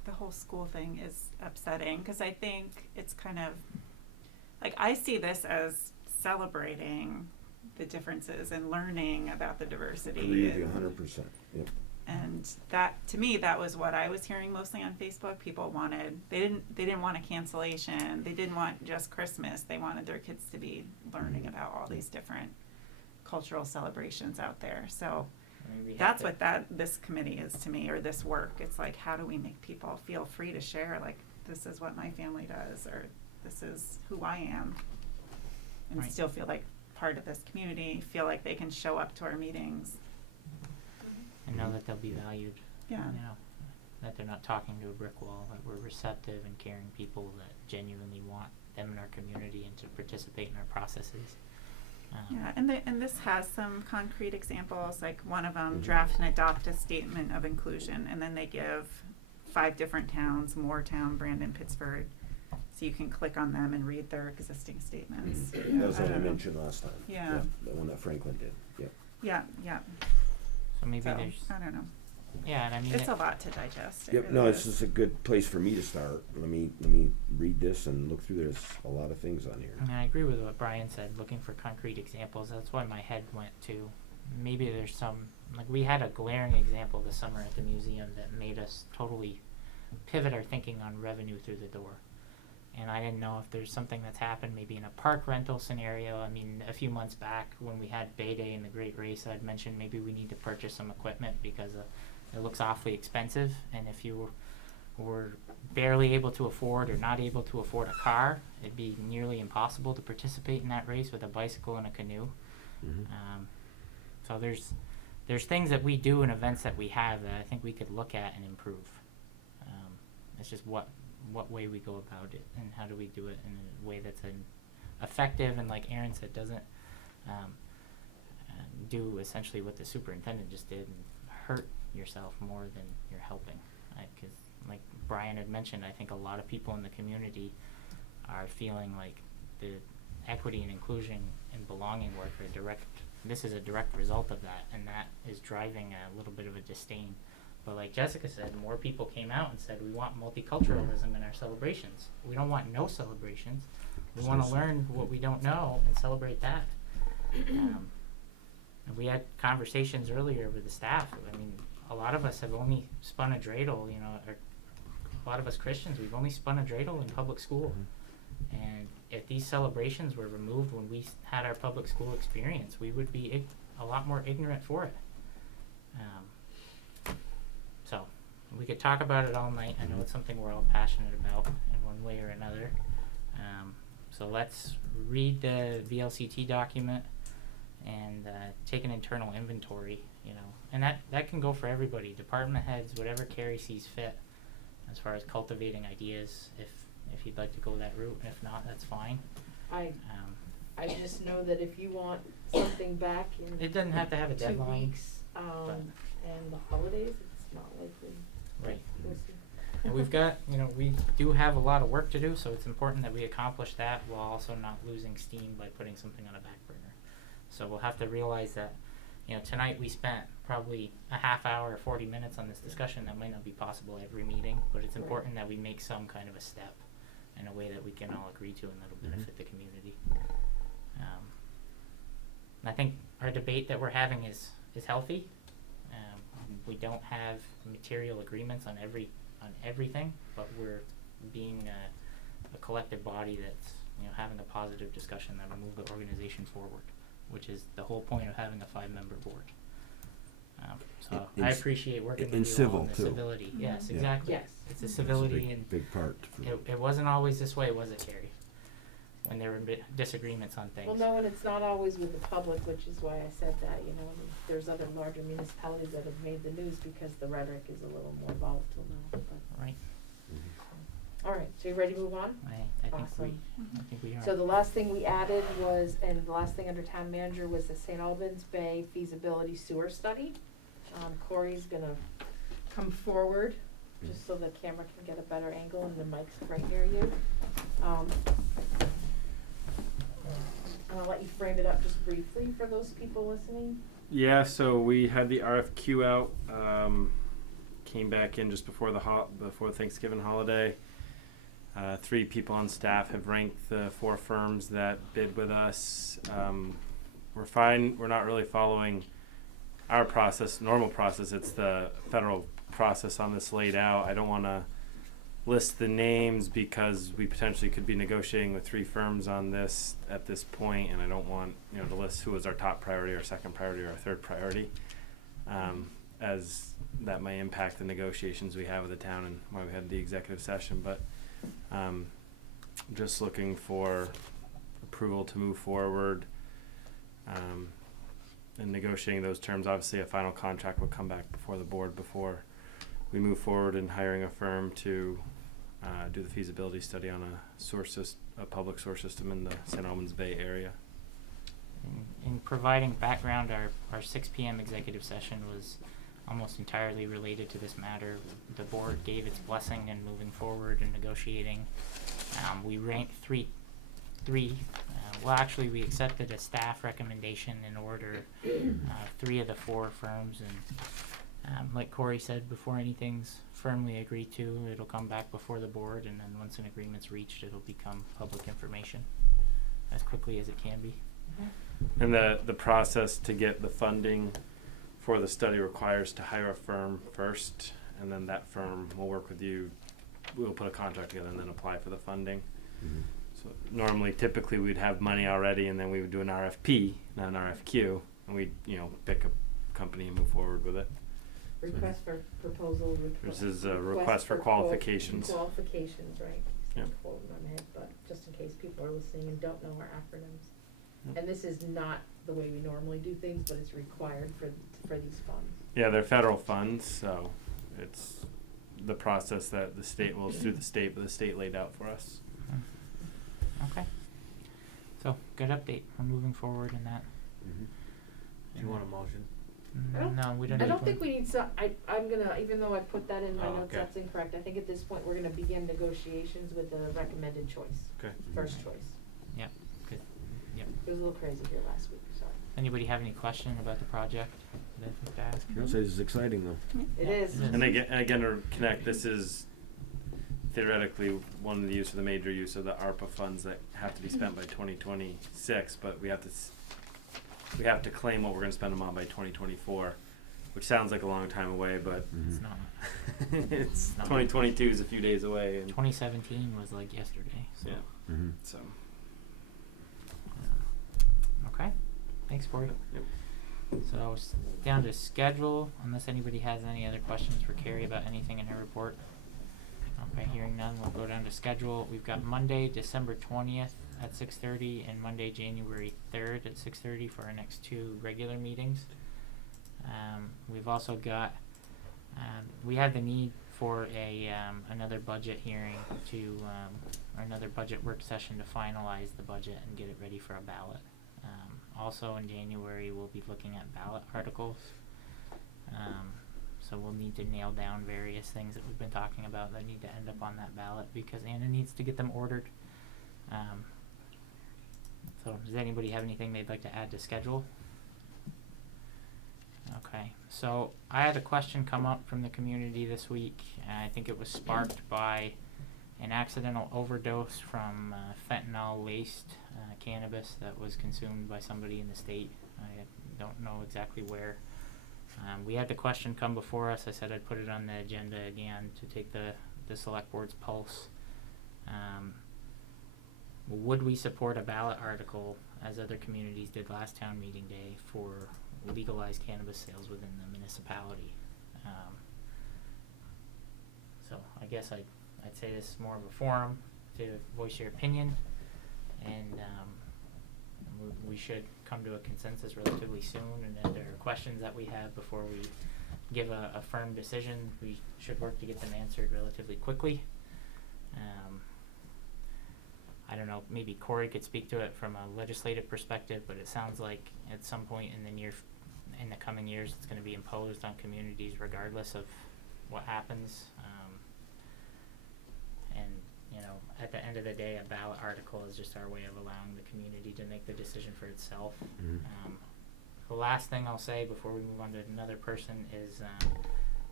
the whole school thing is upsetting, because I think it's kind of, like, I see this as celebrating the differences and learning about the diversity. agree with you 100%. Yep. And that, to me, that was what I was hearing mostly on Facebook. People wanted, they didn't want a cancellation. They didn't want just Christmas. They wanted their kids to be learning about all these different cultural celebrations out there. So I mean, that's what this committee is to me, or this work. It's like, how do we make people feel free to share, like, this is what my family does, or this is who I am, and Right. still feel like part of this community, feel like they can show up to our meetings. And know that they'll be valued. Yeah. You know, that they're not talking to a brick wall, that we're receptive and caring people that genuinely want them in our community and to participate in our processes. Yeah, and this has some concrete examples, like one of them, draft and adopt a statement of inclusion, and then they give 5 different towns, Moortown, Brandon, Pittsburgh, so you can click on them and read their existing statements. That was what I mentioned last time. Yeah. The one that Franklin did. Yeah, yeah. So maybe So, there's, I don't know. yeah, and I mean, It's a lot to digest. It Yep. really No, it's is. just a good place for me to start. Let me read this and look through. There's a lot of things on here. I mean, I agree with what Brian said, looking for concrete examples. That's why my head went to, maybe there's some, like, we had a glaring example this summer at the museum that made us totally pivot our thinking on revenue through the door. And I didn't know if there's something that's happened maybe in a park rental scenario. I mean, a few months back when we had Bay Day and the Great Race, I'd mentioned maybe we need to purchase some equipment because it looks awfully expensive. And if you were barely able to afford or not able to afford a car, it'd be nearly impossible to participate in that race with a bicycle and a canoe. So there's things that we do and events that we have that I think we could look at and improve. It's just what way we go about it and how do we do it in a way that's effective and, like Aaron said, doesn't do essentially what the superintendent just did and hurt yourself more than you're helping. Because like Brian had mentioned, I think a lot of people in the community are feeling like the equity and inclusion and belonging work are this is a direct result of that, and that is driving a little bit of a disdain. But like Jessica said, more people came out and said we want multiculturalism in our celebrations. We don't want no celebrations. We want to learn what we don't know and celebrate that. And we had conversations earlier with the staff. I mean, a lot of us have only spun a dreidel, you know, or a lot of us Christians, we've only spun a dreidel in public school. And if these celebrations were removed when we had our public school experience, we would be a lot more ignorant for it. So we could talk about it all night. I know it's something we're all passionate about in one way or another. So let's read the VLCT document and take an internal inventory, you know. And that can go for everybody, department heads, whatever Carrie sees fit, as far as cultivating ideas, if you'd like to go that route. And if not, that's fine. I just know that if you want something back in It doesn't have to have a 2 deadline. weeks, and the holidays, it's not likely. Right. We'll see. And we've got, you know, we do have a lot of work to do, so it's important that we accomplish that while also not losing steam by putting something on a back burner. So we'll have to realize that, you know, tonight we spent probably a half hour or 40 minutes on this discussion. That might not be possible every meeting, but it's important that we make some kind of a step in a way that we can all agree to and that'll benefit the community. I think our debate that we're having is healthy. We don't have material agreements on everything, but we're being a collective body that's, you know, having a positive discussion that will move the organization forward, which is the whole point of having a 5-member board. So I appreciate working with you all on the civility. Yes, exactly. Yes. It's a civility It's a big part. it wasn't always this way, was it, Carrie? when there were disagreements on things. Well, no, and it's not always with the public, which is why I said that, you know, and there's other larger municipalities that have made the news because the rhetoric is a little more volatile now, but. Right. All right, so you ready to move on? I think Awesome. I think we are. So the last thing we added was, and the last thing under town manager was the St. Albans Bay feasibility sewer study. Corey's gonna come forward, just so the camera can get a better angle and the mic's right near you. I'll let you frame it up just briefly for those people listening. Yeah, so we had the RFQ out, came back in just before the before Thanksgiving holiday. 3 people on staff have ranked the 4 firms that bid with us. We're fine. We're not really following our process, normal process. It's the federal process on this laid out. I don't want to list the names because we potentially could be negotiating with 3 firms on this at this point, and I don't want to list who was our top priority, our second priority, or our third priority, as that may impact the negotiations we have with the town and why we had the executive session. But just looking for approval to move forward and negotiating those terms. Obviously, a final contract will come back before the board before we move forward in hiring a firm to do the feasibility study on a public source system in the St. Albans Bay area. In providing background, our 6 p.m. executive session was almost entirely related to this matter. The board gave its blessing in moving forward and negotiating. We ranked three. Well, actually, we accepted a staff recommendation in order 3 of the 4 firms, and like Corey said, before anything's firmly agreed to, it'll come back before the board, and then once an agreement's reached, it'll become public information as quickly as it can be. And the process to get the funding for the study requires to hire a firm first, and then that firm will work with you. We'll put a contract together and then apply for the funding. Mm-hmm. So normally, typically, we'd have money already, and then we would do an RFP, not an RFQ, and we'd pick a company and move forward with it. Request for proposal. This is a request for qualifications. Qualifications, right? Yeah. Quote in my head, but just in case people are listening and don't know our acronyms. And this is not the way we normally do things, but it's required for these funds. Yeah, they're federal funds, so it's the process that the state will through the state, but the state laid out for us. Okay. So, good update. We're moving forward in that. Mm-hmm. Do you want a motion? No, we don't. I don't think we need I'm gonna, even though I put that in my Oh, notes, okay. that's incorrect. I think at this point, we're gonna begin negotiations with the recommended choice. Okay. First choice. Yep. Good. Yep. It was a little crazy here last week, sorry. Anybody have any question about the project that they'd like to ask? I'll say this is exciting though. It is. And again, to connect, this is theoretically one of the use of the major use of the ARPA funds that have to be spent by 2026, but we have to claim what we're going to spend them on by 2024, which sounds like a long time away, but It's not. it's not. 2022 is a few days away. And 2017 was like yesterday. So. yeah, Mm-hmm. so Okay. Thanks, Corey. Yep. So down to schedule, unless anybody has any other questions for Carrie about anything in her report. Okay, hearing none, we'll go down to schedule. We've got Monday, December 20th at 6:30 and Monday, January 3rd at 6:30 for our next 2 regular meetings. We've also got, we have the need for another budget hearing or another budget work session to finalize the budget and get it ready for a ballot. Also in January, we'll be looking at ballot articles. So we'll need to nail down various things that we've been talking about that need to end up on that ballot because Anna needs to get them ordered. So does anybody have anything they'd like to add to schedule? Okay, so I had a question come up from the community this week. I think it was sparked by an accidental overdose from fentanyl-laced cannabis that was consumed by somebody in the state. I don't know exactly where. We had the question come before us. I said I'd put it on the agenda again to take the select board's pulse. Would we support a ballot article, as other communities did last town meeting day, for legalized cannabis sales within the municipality? So I guess I'd say this is more of a forum to voice your opinion. and we should come to a consensus relatively soon, and if there are questions that we have before we give a firm decision, we should work to get them answered relatively quickly. I don't know, maybe Corey could speak to it from a legislative perspective, but it sounds like at some point in the coming years, it's gonna be imposed on communities regardless of what happens. And, you know, at the end of the day, a ballot article is just our way of allowing the community to make the decision for itself. The last thing I'll say before we move on to another person is,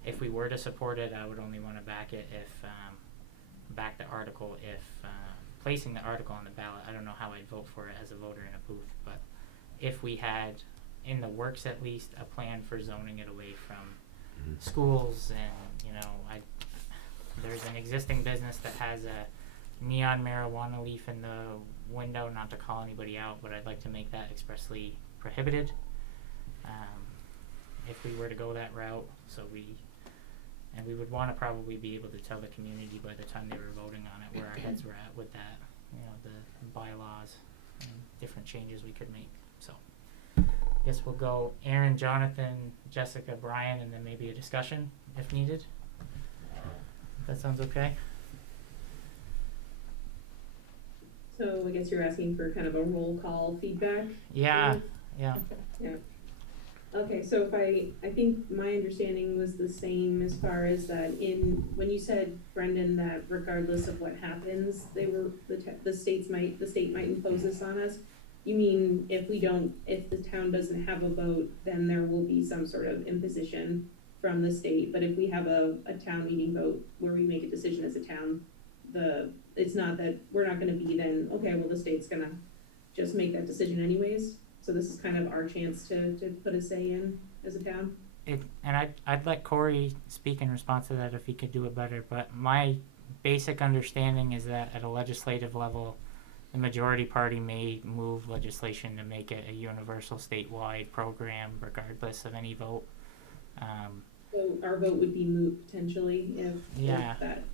if we were to support it, I would only wanna back it if, back the article if, placing the article on the ballot, I don't know how I'd vote for it as a voter in a booth, but if we had, in the works at least, a plan for zoning it away from schools, and, you know, there's an existing business that has a neon marijuana leaf in the window, not to call anybody out, but I'd like to make that expressly prohibited. If we were to go that route, and we would want to probably be able to tell the community by the time they were voting on it where our heads were at with that, you know, the bylaws and different changes we could make. So I guess we'll go Aaron, Jonathan, Jessica, Brian, and then maybe a discussion if needed. That sounds okay? So I guess you're asking for kind of a roll call feedback? Yeah. Yeah. Okay, so if I think my understanding was the same as far as that when you said, Brendan, that regardless of what happens, the state might impose this on us. You mean if the town doesn't have a vote, then there will be some sort of imposition from the state. But if we have a town meeting vote where we make a decision as a town, it's not that we're not gonna be then, okay, well, the state's gonna just make that decision anyways. So this is kind of our chance to put a say in as a town. I'd let Corey speak in response to that if he could do it better, but my basic understanding is that at a legislative level, the majority party may move legislation to make it a universal statewide program regardless of any vote. So our vote would be moot potentially if that.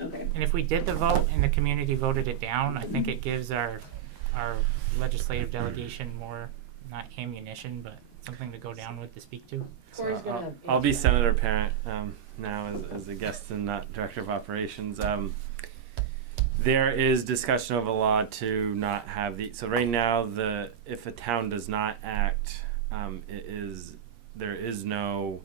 Okay. And if we did the vote and the community voted it down, I think it gives our legislative delegation more, not ammunition, but something to go down with to speak to. So I'll be Senator Parent now as a guest and not Director of Operations. There is discussion of a law to not have so right now if a town does not act, there is no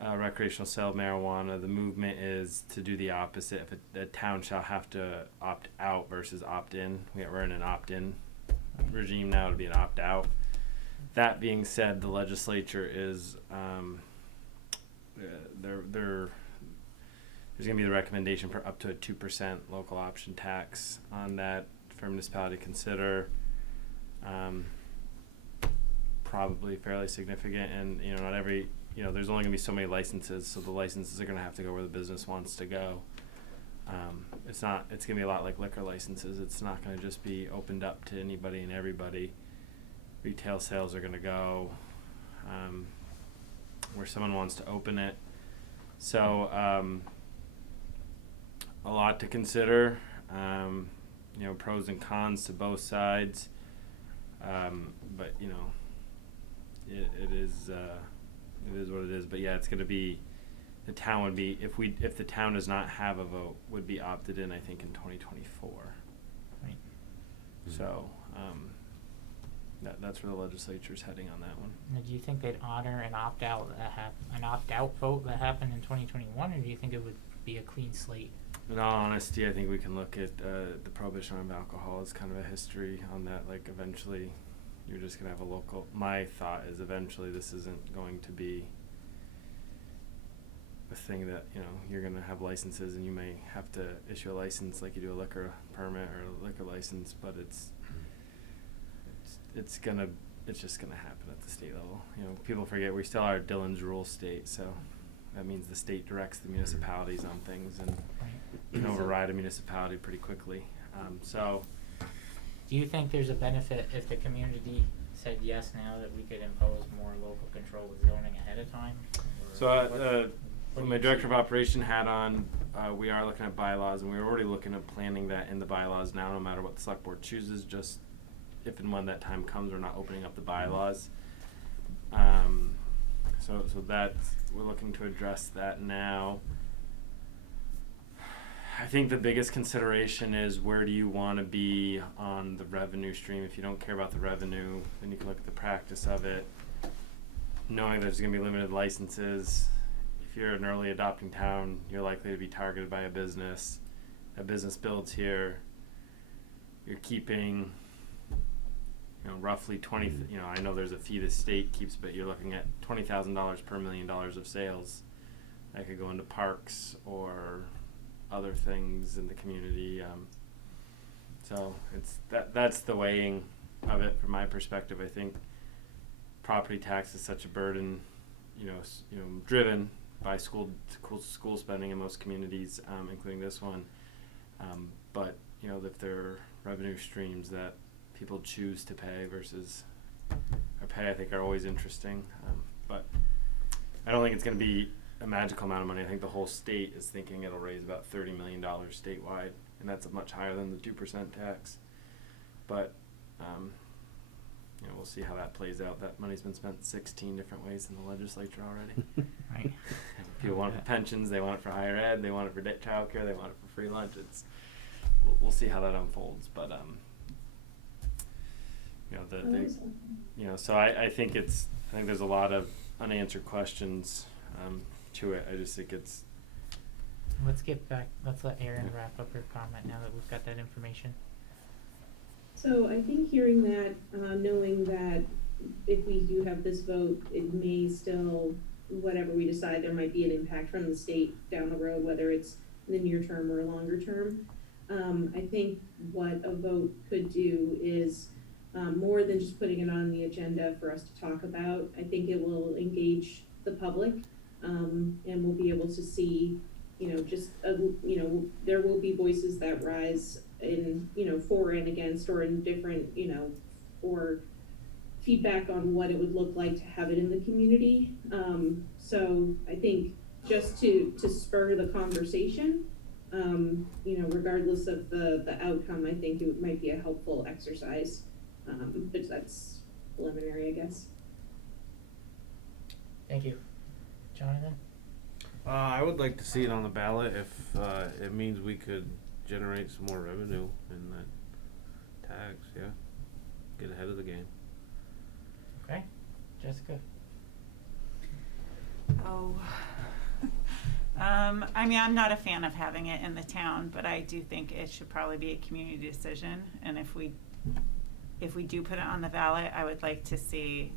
recreational sale of marijuana. The movement is to do the opposite. If the town shall have to opt out versus opt in. We're in an opt in regime now, to be an opt out. That being said, the legislature is there's going to be the recommendation for up to a 2% local option tax on that for a municipality to consider. Probably fairly significant, and not every there's only going to be so many licenses, so the licenses are going to have to go where the business wants to go. It's going to be a lot like liquor licenses. It's not going to just be opened up to anybody and everybody. Retail sales are going to go where someone wants to open it. So a lot to consider. Pros and cons to both sides. But it is what it is. But yeah, it's going to be. The town would be if the town does not have a vote, would be opted in, I think, in 2024. Right. So that's where the legislature's heading on that one. Now, do you think they'd honor an opt-out vote that happened in 2021, or do you think it would be a clean slate? In all honesty, I think we can look at the prohibition of alcohol as kind of a history on that. Like, eventually, you're just going to have a local. My thought is eventually this isn't going to be a thing that you're going to have licenses, and you may have to issue a license like you do a liquor permit or a liquor license, but it's just gonna happen at the state level. People forget we still are Dillon's rule state, so that means the state directs the municipalities on things and can override a municipality pretty quickly. So do you think there's a benefit if the community said yes now that we could impose more local control with zoning ahead of time? So my director of operation hat on, we are looking at bylaws, and we're already looking at planning that in the bylaws now, no matter what the select board chooses, just if and when that time comes, we're not opening up the bylaws. So that's, we're looking to address that now. I think the biggest consideration is where do you want to be on the revenue stream. If you don't care about the revenue, then you can look at the practice of it. Knowing there's going to be limited licenses, if you're an early adopting town, you're likely to be targeted by a business. That business builds here. You're keeping, roughly 20. I know there's a fee the state keeps, but you're looking at $20,000 per $1 million of sales. That could go into parks or other things in the community. So that's the weighing of it from my perspective. I think property tax is such a burden, driven by school spending in most communities, including this one. But if there are revenue streams that people choose to pay versus or pay, I think are always interesting. But I don't think it's going to be a magical amount of money. I think the whole state is thinking it'll raise about $30 million statewide, and that's much higher than the 2% tax. But we'll see how that plays out. That money's been spent 16 different ways in the legislature already. Right. People want it for pensions, they want it for higher ed, they want it for child care, they want it for free lunch. We'll see how that unfolds. But so I think there's a lot of unanswered questions to it. I just think it's. Let's let Erin wrap up her comment now that we've got that information. So I think hearing that, knowing that if we do have this vote, it may still, whatever we decide, there might be an impact from the state down the road, whether it's in the near term or longer term. I think what a vote could do is more than just putting it on the agenda for us to talk about. I think it will engage the public, and we'll be able to see, there will be voices that rise in, for and against, or in different, or feedback on what it would look like to have it in the community. So I think just to spur the conversation, regardless of the outcome, I think it might be a helpful exercise. But that's preliminary, I guess. Thank you. Jonathan? I would like to see it on the ballot if it means we could generate some more revenue in that tax, yeah. Get ahead of the game. Okay. Jessica? I'm not a fan of having it in the town, but I do think it should probably be a community decision. And if we do put it on the ballot, I would like to see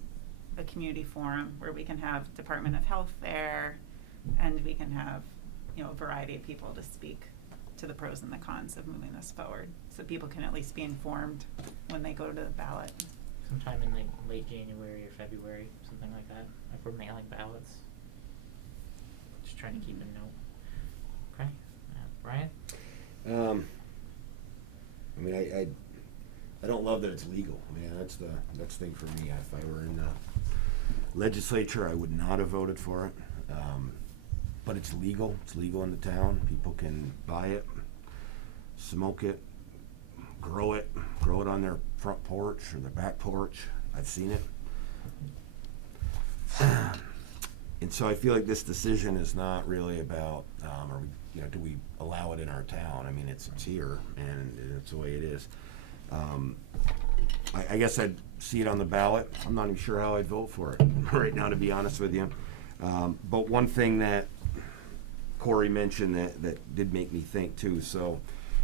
a community forum where we can have Department of Health there, and we can have, a variety of people to speak to the pros and the cons of moving this forward, so people can at least be informed when they go to the ballot. Sometime in late January or February, something like that, if we're mailing ballots. Just trying to keep a note. Okay. Brian? I don't love that it's legal. That's the thing for me. If I were in the legislature, I would not have voted for it. But it's legal. It's legal in the town. People can buy it, smoke it, grow it on their front porch or their back porch. I've seen it. And so I feel like this decision is not really about, do we allow it in our town? It's here, and it's the way it is. I guess I'd see it on the ballot. I'm not even sure how I'd vote for it right now, to be honest with you. But one thing that Corey mentioned that did make me think too, so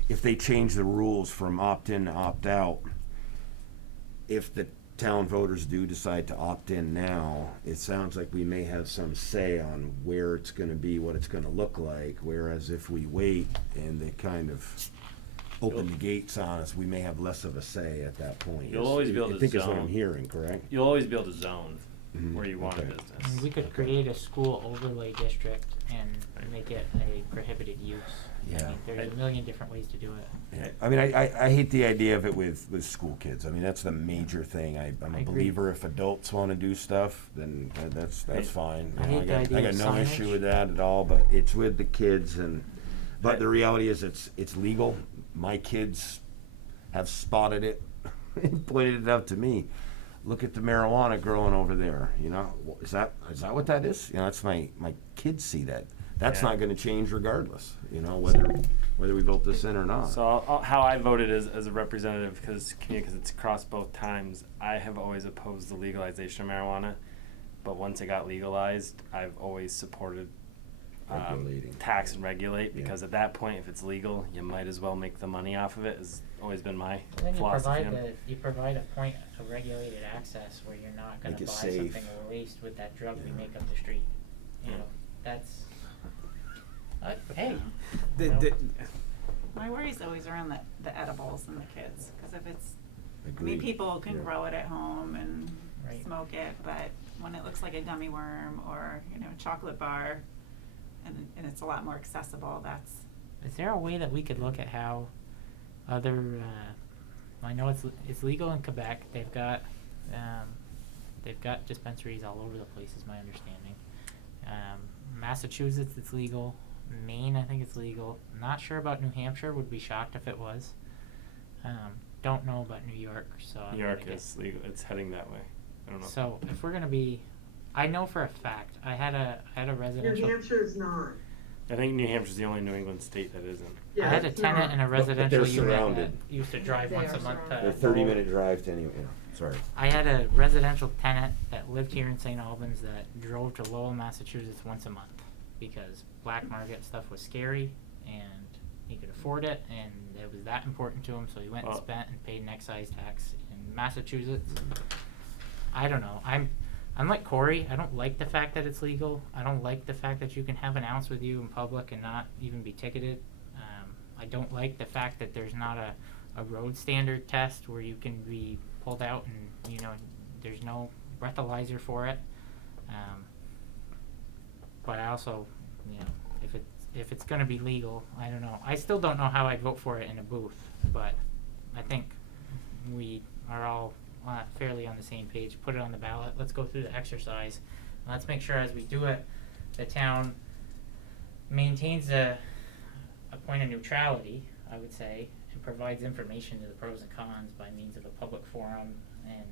if they change the rules from opt-in to opt-out, if the town voters do decide to opt in now, it sounds like we may have some say on where it's going to be, what it's going to look like, whereas if we wait and they kind of open the gates on us, we may have less of a say at that point. You'll always be able to I think zone. is what I'm hearing, correct? You'll always be able to zone where you want a business. We could create a school overlay district and make it a prohibited use. Yeah. There's a million different ways to do it. Yeah. I hate the idea of it with school kids. That's the major thing. I'm a believer if adults want to do stuff, then that's fine. I hate the idea I got of no signage. issue with that at all, but it's with the kids, and But the reality is it's legal. My kids have spotted it and pointed it out to me. Look at the marijuana growing over there. You know, is that what that is? You know, that's my kids see that. That's not going to change regardless. You know, whether we vote this in or not. So how I voted as a representative, because it's crossed both times, I have always opposed the legalization of marijuana, but once it got legalized, I've always supported tax and regulate, because at that point, if it's legal, you might as well make the money off of it. Has always been my Then philosophy. you provide a point of regulated access where you're not going Make to it buy safe. something laced with that drug we make up the street. You know, that's. Hey. you know, My worries always around the edibles and the kids, because if it's, I Agreed. mean, people can Yeah. grow it at home and Right. smoke it, but when it looks like a gummy worm or, you know, a chocolate bar, and it's a lot more accessible, that's. Is there a way that we could look at how other? I know it's legal in Quebec. They've got dispensaries all over the place, is my understanding. Massachusetts, it's legal. Maine, I think it's legal. Not sure about New Hampshire. Would be shocked if it was. Don't know about New York. So New York is legal. It's heading that way. I don't know. So if we're gonna be, I know for a fact. I had a residential. New Hampshire is not. I think New Hampshire's the only New England state that isn't. I had a it's tenant not. in a residential they're unit that surrounded. used to drive They once are a month. They're 30-minute drive to anywhere. You know, sorry. I had a residential tenant that lived here in St. Albans that drove to Lowell, Massachusetts once a month because black market stuff was scary and he could afford it and it was that important to him, so he went and spent and paid an excise tax in Massachusetts. I don't know. I'm like Corey. I don't like the fact that it's legal. I don't like the fact that you can have an ounce with you in public and not even be ticketed. I don't like the fact that there's not a road standard test where you can be pulled out and, you know, there's no breathalyzer for it. But I also, you know, if it's going to be legal, I don't know. I still don't know how I'd vote for it in a booth, but I think we are all fairly on the same page. Put it on the ballot. Let's go through the exercise. And let's make sure as we do it, the town maintains a point of neutrality, I would say, and provides information to the pros and cons by means of a public forum and,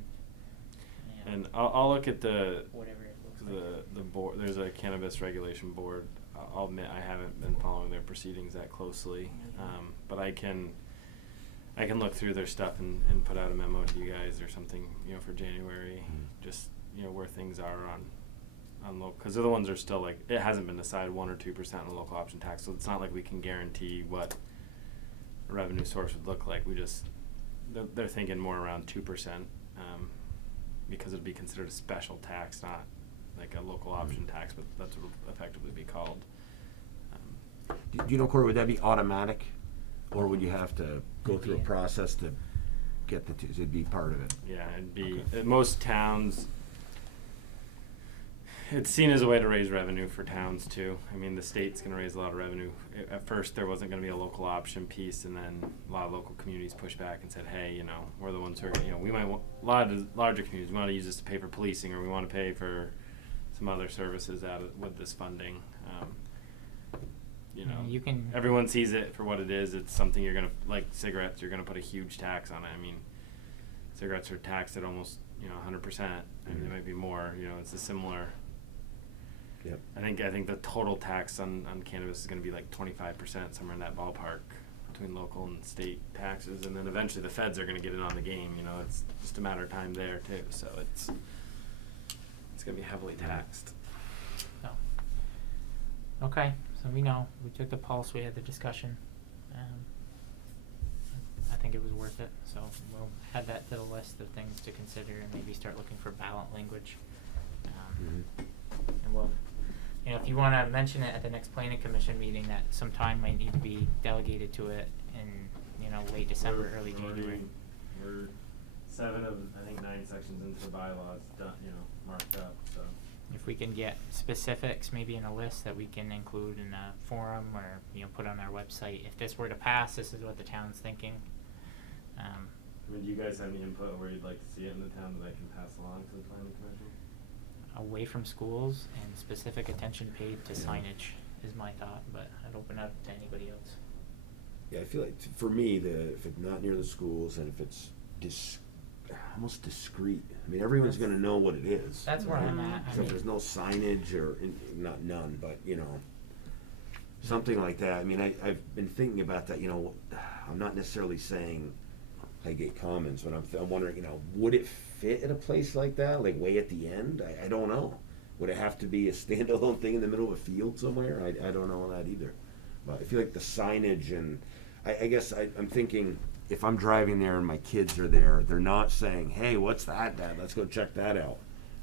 you know, And I'll look at the whatever it looks like. the board. There's a cannabis regulation board. I'll admit I haven't been following their proceedings that closely, but I can look through their stuff and put out a memo to you guys or something, you know, for January, just, you know, where things are on local, because the other ones are still like, it hasn't been decided 1 or 2% on local option tax, so it's not like we can guarantee what a revenue source would look like. We just, they're thinking more around 2%, because it'd be considered a special tax, not like a local option tax, but that's what it'll effectively be called. Do you know, Corey, would that be automatic? Or would you have to go through a process to get the two? It'd be part of it. Yeah, it'd be, at most towns, it's seen as a way to raise revenue for towns too. I mean, the state's gonna raise a lot of revenue. At first, there wasn't gonna be a local option piece, and then a lot of local communities pushed back and said, hey, you know, we're the ones who are, you know, we might want, a lot of larger communities, we wanna use this to pay for policing, or we wanna pay for some other services with this funding. You know, You can. everyone sees it for what it is. It's something you're gonna, like cigarettes, you're gonna put a huge tax on it. I mean, cigarettes are taxed at almost, you know, 100%. I mean, it might be more. You know, it's a similar. Yep. I think the total tax on cannabis is gonna be like 25%, somewhere in that ballpark, between local and state taxes, and then eventually the feds are gonna get in on the game. You know, it's just a matter of time there too. So it's gonna be heavily taxed. No. Okay, so we know. We took the pulse. We had the discussion. I think it was worth it. So we'll add that to the list of things to consider and maybe start looking for ballot language. And we'll, you know, if you want to mention it at the next planning commission meeting, that some time might need to be delegated to it in, you know, late December, early January. We're 7 of, I think, 9 sections into the bylaws done, you know, marked up, so. If we can get specifics, maybe in a list that we can include in a forum or, you know, put on our website. If this were to pass, this is what the town's thinking. I mean, do you guys have any input where you'd like to see it in the town that I can pass along to the planning commission? Away from schools and specific attention paid to signage. is my thought, but I'd open up to anybody else. Yeah, I feel like for me, if it's not near the schools and if it's almost discreet. I mean, everyone's going to know what it is. That's where I'm at. I So if mean, there's no signage or not none, but something like that. I mean, I've been thinking about that. I'm not necessarily saying Highgate Commons, but I'm wondering, would it fit at a place like that, like way at the end? I don't know. Would it have to be a standalone thing in the middle of a field somewhere? I don't know that either. But I feel like the signage and I guess I'm thinking if I'm driving there and my kids are there, they're not saying, "Hey, what's that, Dad? Let's go check that out."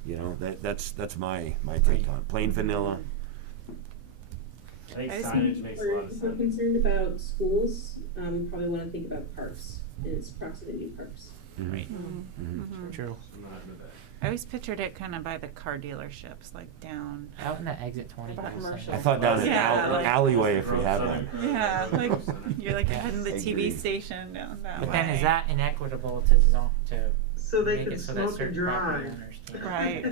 That's my take on it. Plain vanilla. I think I just signage makes a lot of If we're sense. concerned about schools, we probably wanna think about parks, and its proximity to parks. right. Mhm. True. I'm not into that. I always pictured it kind of by the car dealerships, like down. Out in the exit 20 About growth commercial. center. I thought down an Yeah, like- alleyway if we had Southern one. Grove, Yeah, Southern like Grove Center. you're like Yeah. heading the I TV agree. station down that But way. then is that inequitable to zone to So they make can it so that smoke and certain property drive. owners can't? Right.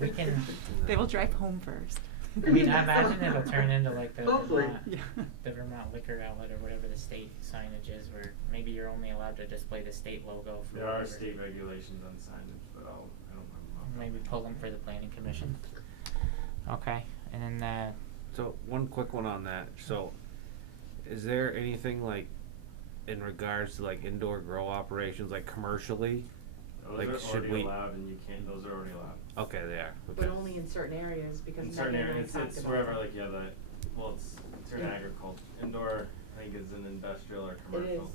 We can. They will drive home first. I mean, I imagine it'll turn into like the Hopefully. Vermont liquor outlet or whatever the state signage is, where maybe you're only allowed to display the state logo for There are whatever. state regulations on signage, but I don't remember. Maybe pull them for the planning commission. Okay, and then So one quick one on that. So, is there anything like in regards to like indoor grow operations, like commercially? Those Like, are should already we- allowed, and you can't. Those are already allowed. Okay, they are. But Okay. only in certain areas because In certain Megan and I areas, talked it's about wherever, that. like, it's certain Yeah. agriculture. Indoor, I think, is an industrial or It is. commercial.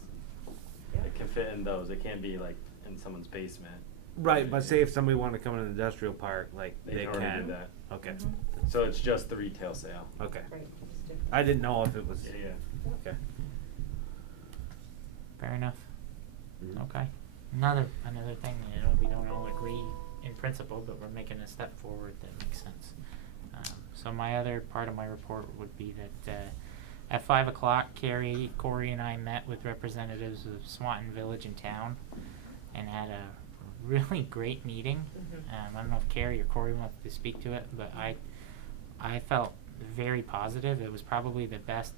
Yeah. It can fit in those. It can't be like in someone's basement. Right, but say if somebody wanted to come in an industrial park, like they already can. did that. Okay. Mhm. So it's just the retail sale. Okay. Right, it's different. I didn't know if it was. Yeah. Okay. fair enough. Mhm. Okay. Another thing, we don't all agree in principle, but we're making a step forward that makes sense. So my other part of my report would be that at 5 o'clock, Corey and I met with representatives of Swanton Village and Town and had a really great meeting. Mhm. I don't know if Carrie or Corey wants to speak to it, but I felt very positive. It was probably the best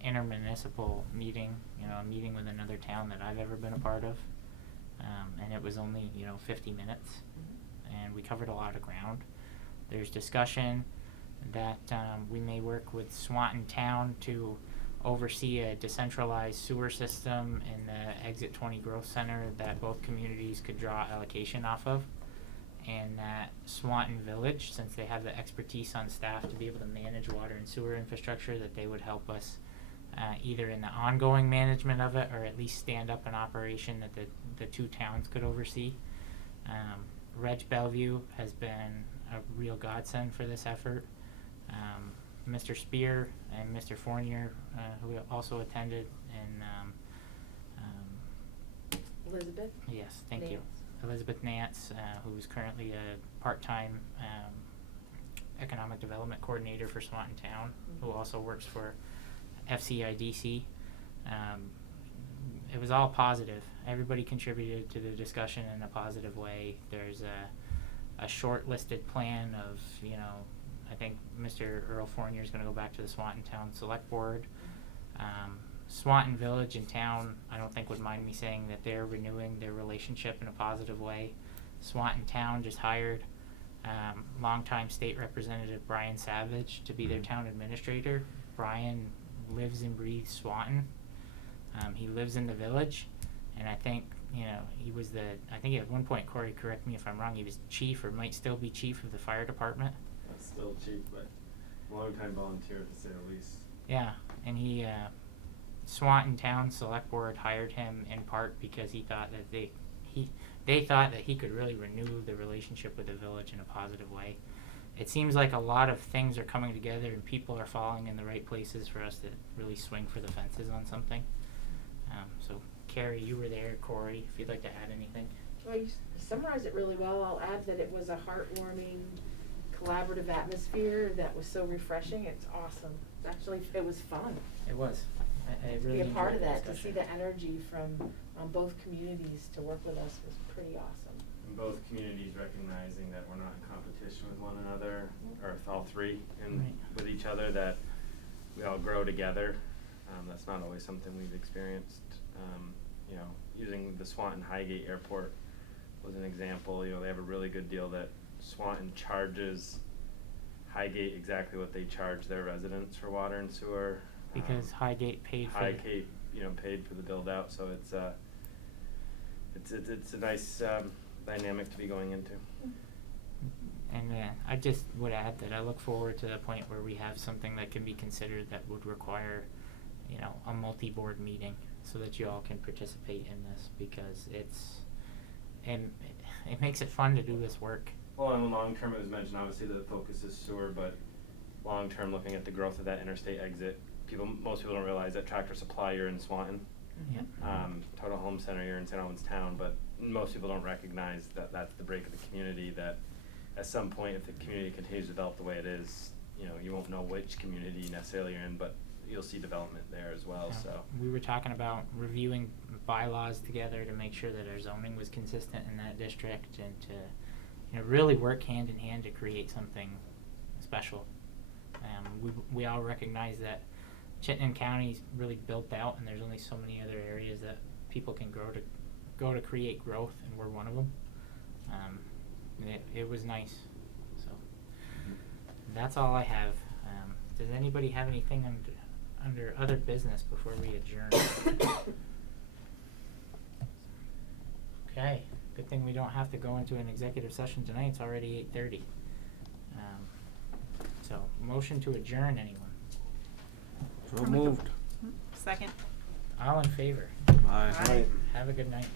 inter-municipal meeting, a meeting with another town that I've ever been a part of. And it was only, 50 minutes. And we covered a lot of ground. There's discussion that we may work with Swanton Town to oversee a decentralized sewer system in the Exit 20 Growth Center that both communities could draw allocation off of. And that Swanton Village, since they have the expertise on staff to be able to manage water and sewer infrastructure, that they would help us either in the ongoing management of it or at least stand up an operation that the two towns could oversee. Reg Bellevue has been a real godsend for this effort. Mr. Spear and Mr. Fournier, who also attended, and Elizabeth? yes, thank you. Nance. Elizabeth Nance, who's currently a part-time economic development coordinator for Swanton Town, who also works for FCIDC. It was all positive. Everybody contributed to the discussion in a positive way. There's a short-listed plan of, I think Mr. Earl Fournier is going to go back to the Swanton Town Selectboard. Swanton Village and Town, I don't think would mind me saying that they're renewing their relationship in a positive way. Swanton Town just hired longtime state representative Brian Savage to be their town administrator. Brian lives and breathes Swanton. He lives in the village, and I think, he was I think at one point, Corey, correct me if I'm wrong, he was chief or might still be chief of the fire department. That's still cheap, but long-time volunteer to say the least. Yeah, and Swanton Town Select Board hired him in part because he thought that they thought that he could really renew the relationship with the village in a positive way. It seems like a lot of things are coming together and people are falling in the right places for us to really swing for the fences on something. So Carrie, you were there. Corey, if you'd like to add anything. Well, you summarized it really well. I'll add that it was a heartwarming, collaborative atmosphere that was so refreshing. It's awesome. Actually, it was fun. It was. I To really be a part of enjoyed that, to see discussion. the energy from both communities to work with us was pretty awesome. both communities recognizing that we're not in competition with one another, or with all three, and Right. with each other, that we all grow together. That's not always something we've experienced. You know, using the Swanton Highgate Airport was an example. You know, they have a really good deal that Swanton charges Highgate exactly what they charge their residents for water and sewer. Because Highgate paid for it. Highgate, you know, paid for the build out, so it's a nice dynamic to be going into. And I just would add that I look forward to the point where we have something that can be considered that would require, you know, a multi-board meeting so that you all can participate in this, because it makes it fun to do this work. Well, in the long term, it was mentioned, obviously the focus is sewer, but long term, looking at the growth of that interstate exit, most people don't realize that Tractor Supply, you're in Swanton. Yep. Total Home Center, you're in St. Albans Town, but most people don't recognize that that's the break of the community, that at some point, if the community continues to develop the way it is, you know, you won't know which community necessarily you're in, but you'll see development there as well, Yeah. so. We were talking about reviewing bylaws together to make sure that our zoning was consistent in that district, and to, you know, really work hand in hand to create something special. We all recognize that Chittenden County's really built out, and there's only so many other areas that people can go to create growth, and we're one of them. It was nice. So that's all I have. Does anybody have anything under other business before we adjourn? Okay, good thing we don't have to go into an executive session tonight. It's already 8:30. So motion to adjourn, anyone? So moved. Second. All in favor? Aye. Have a good night.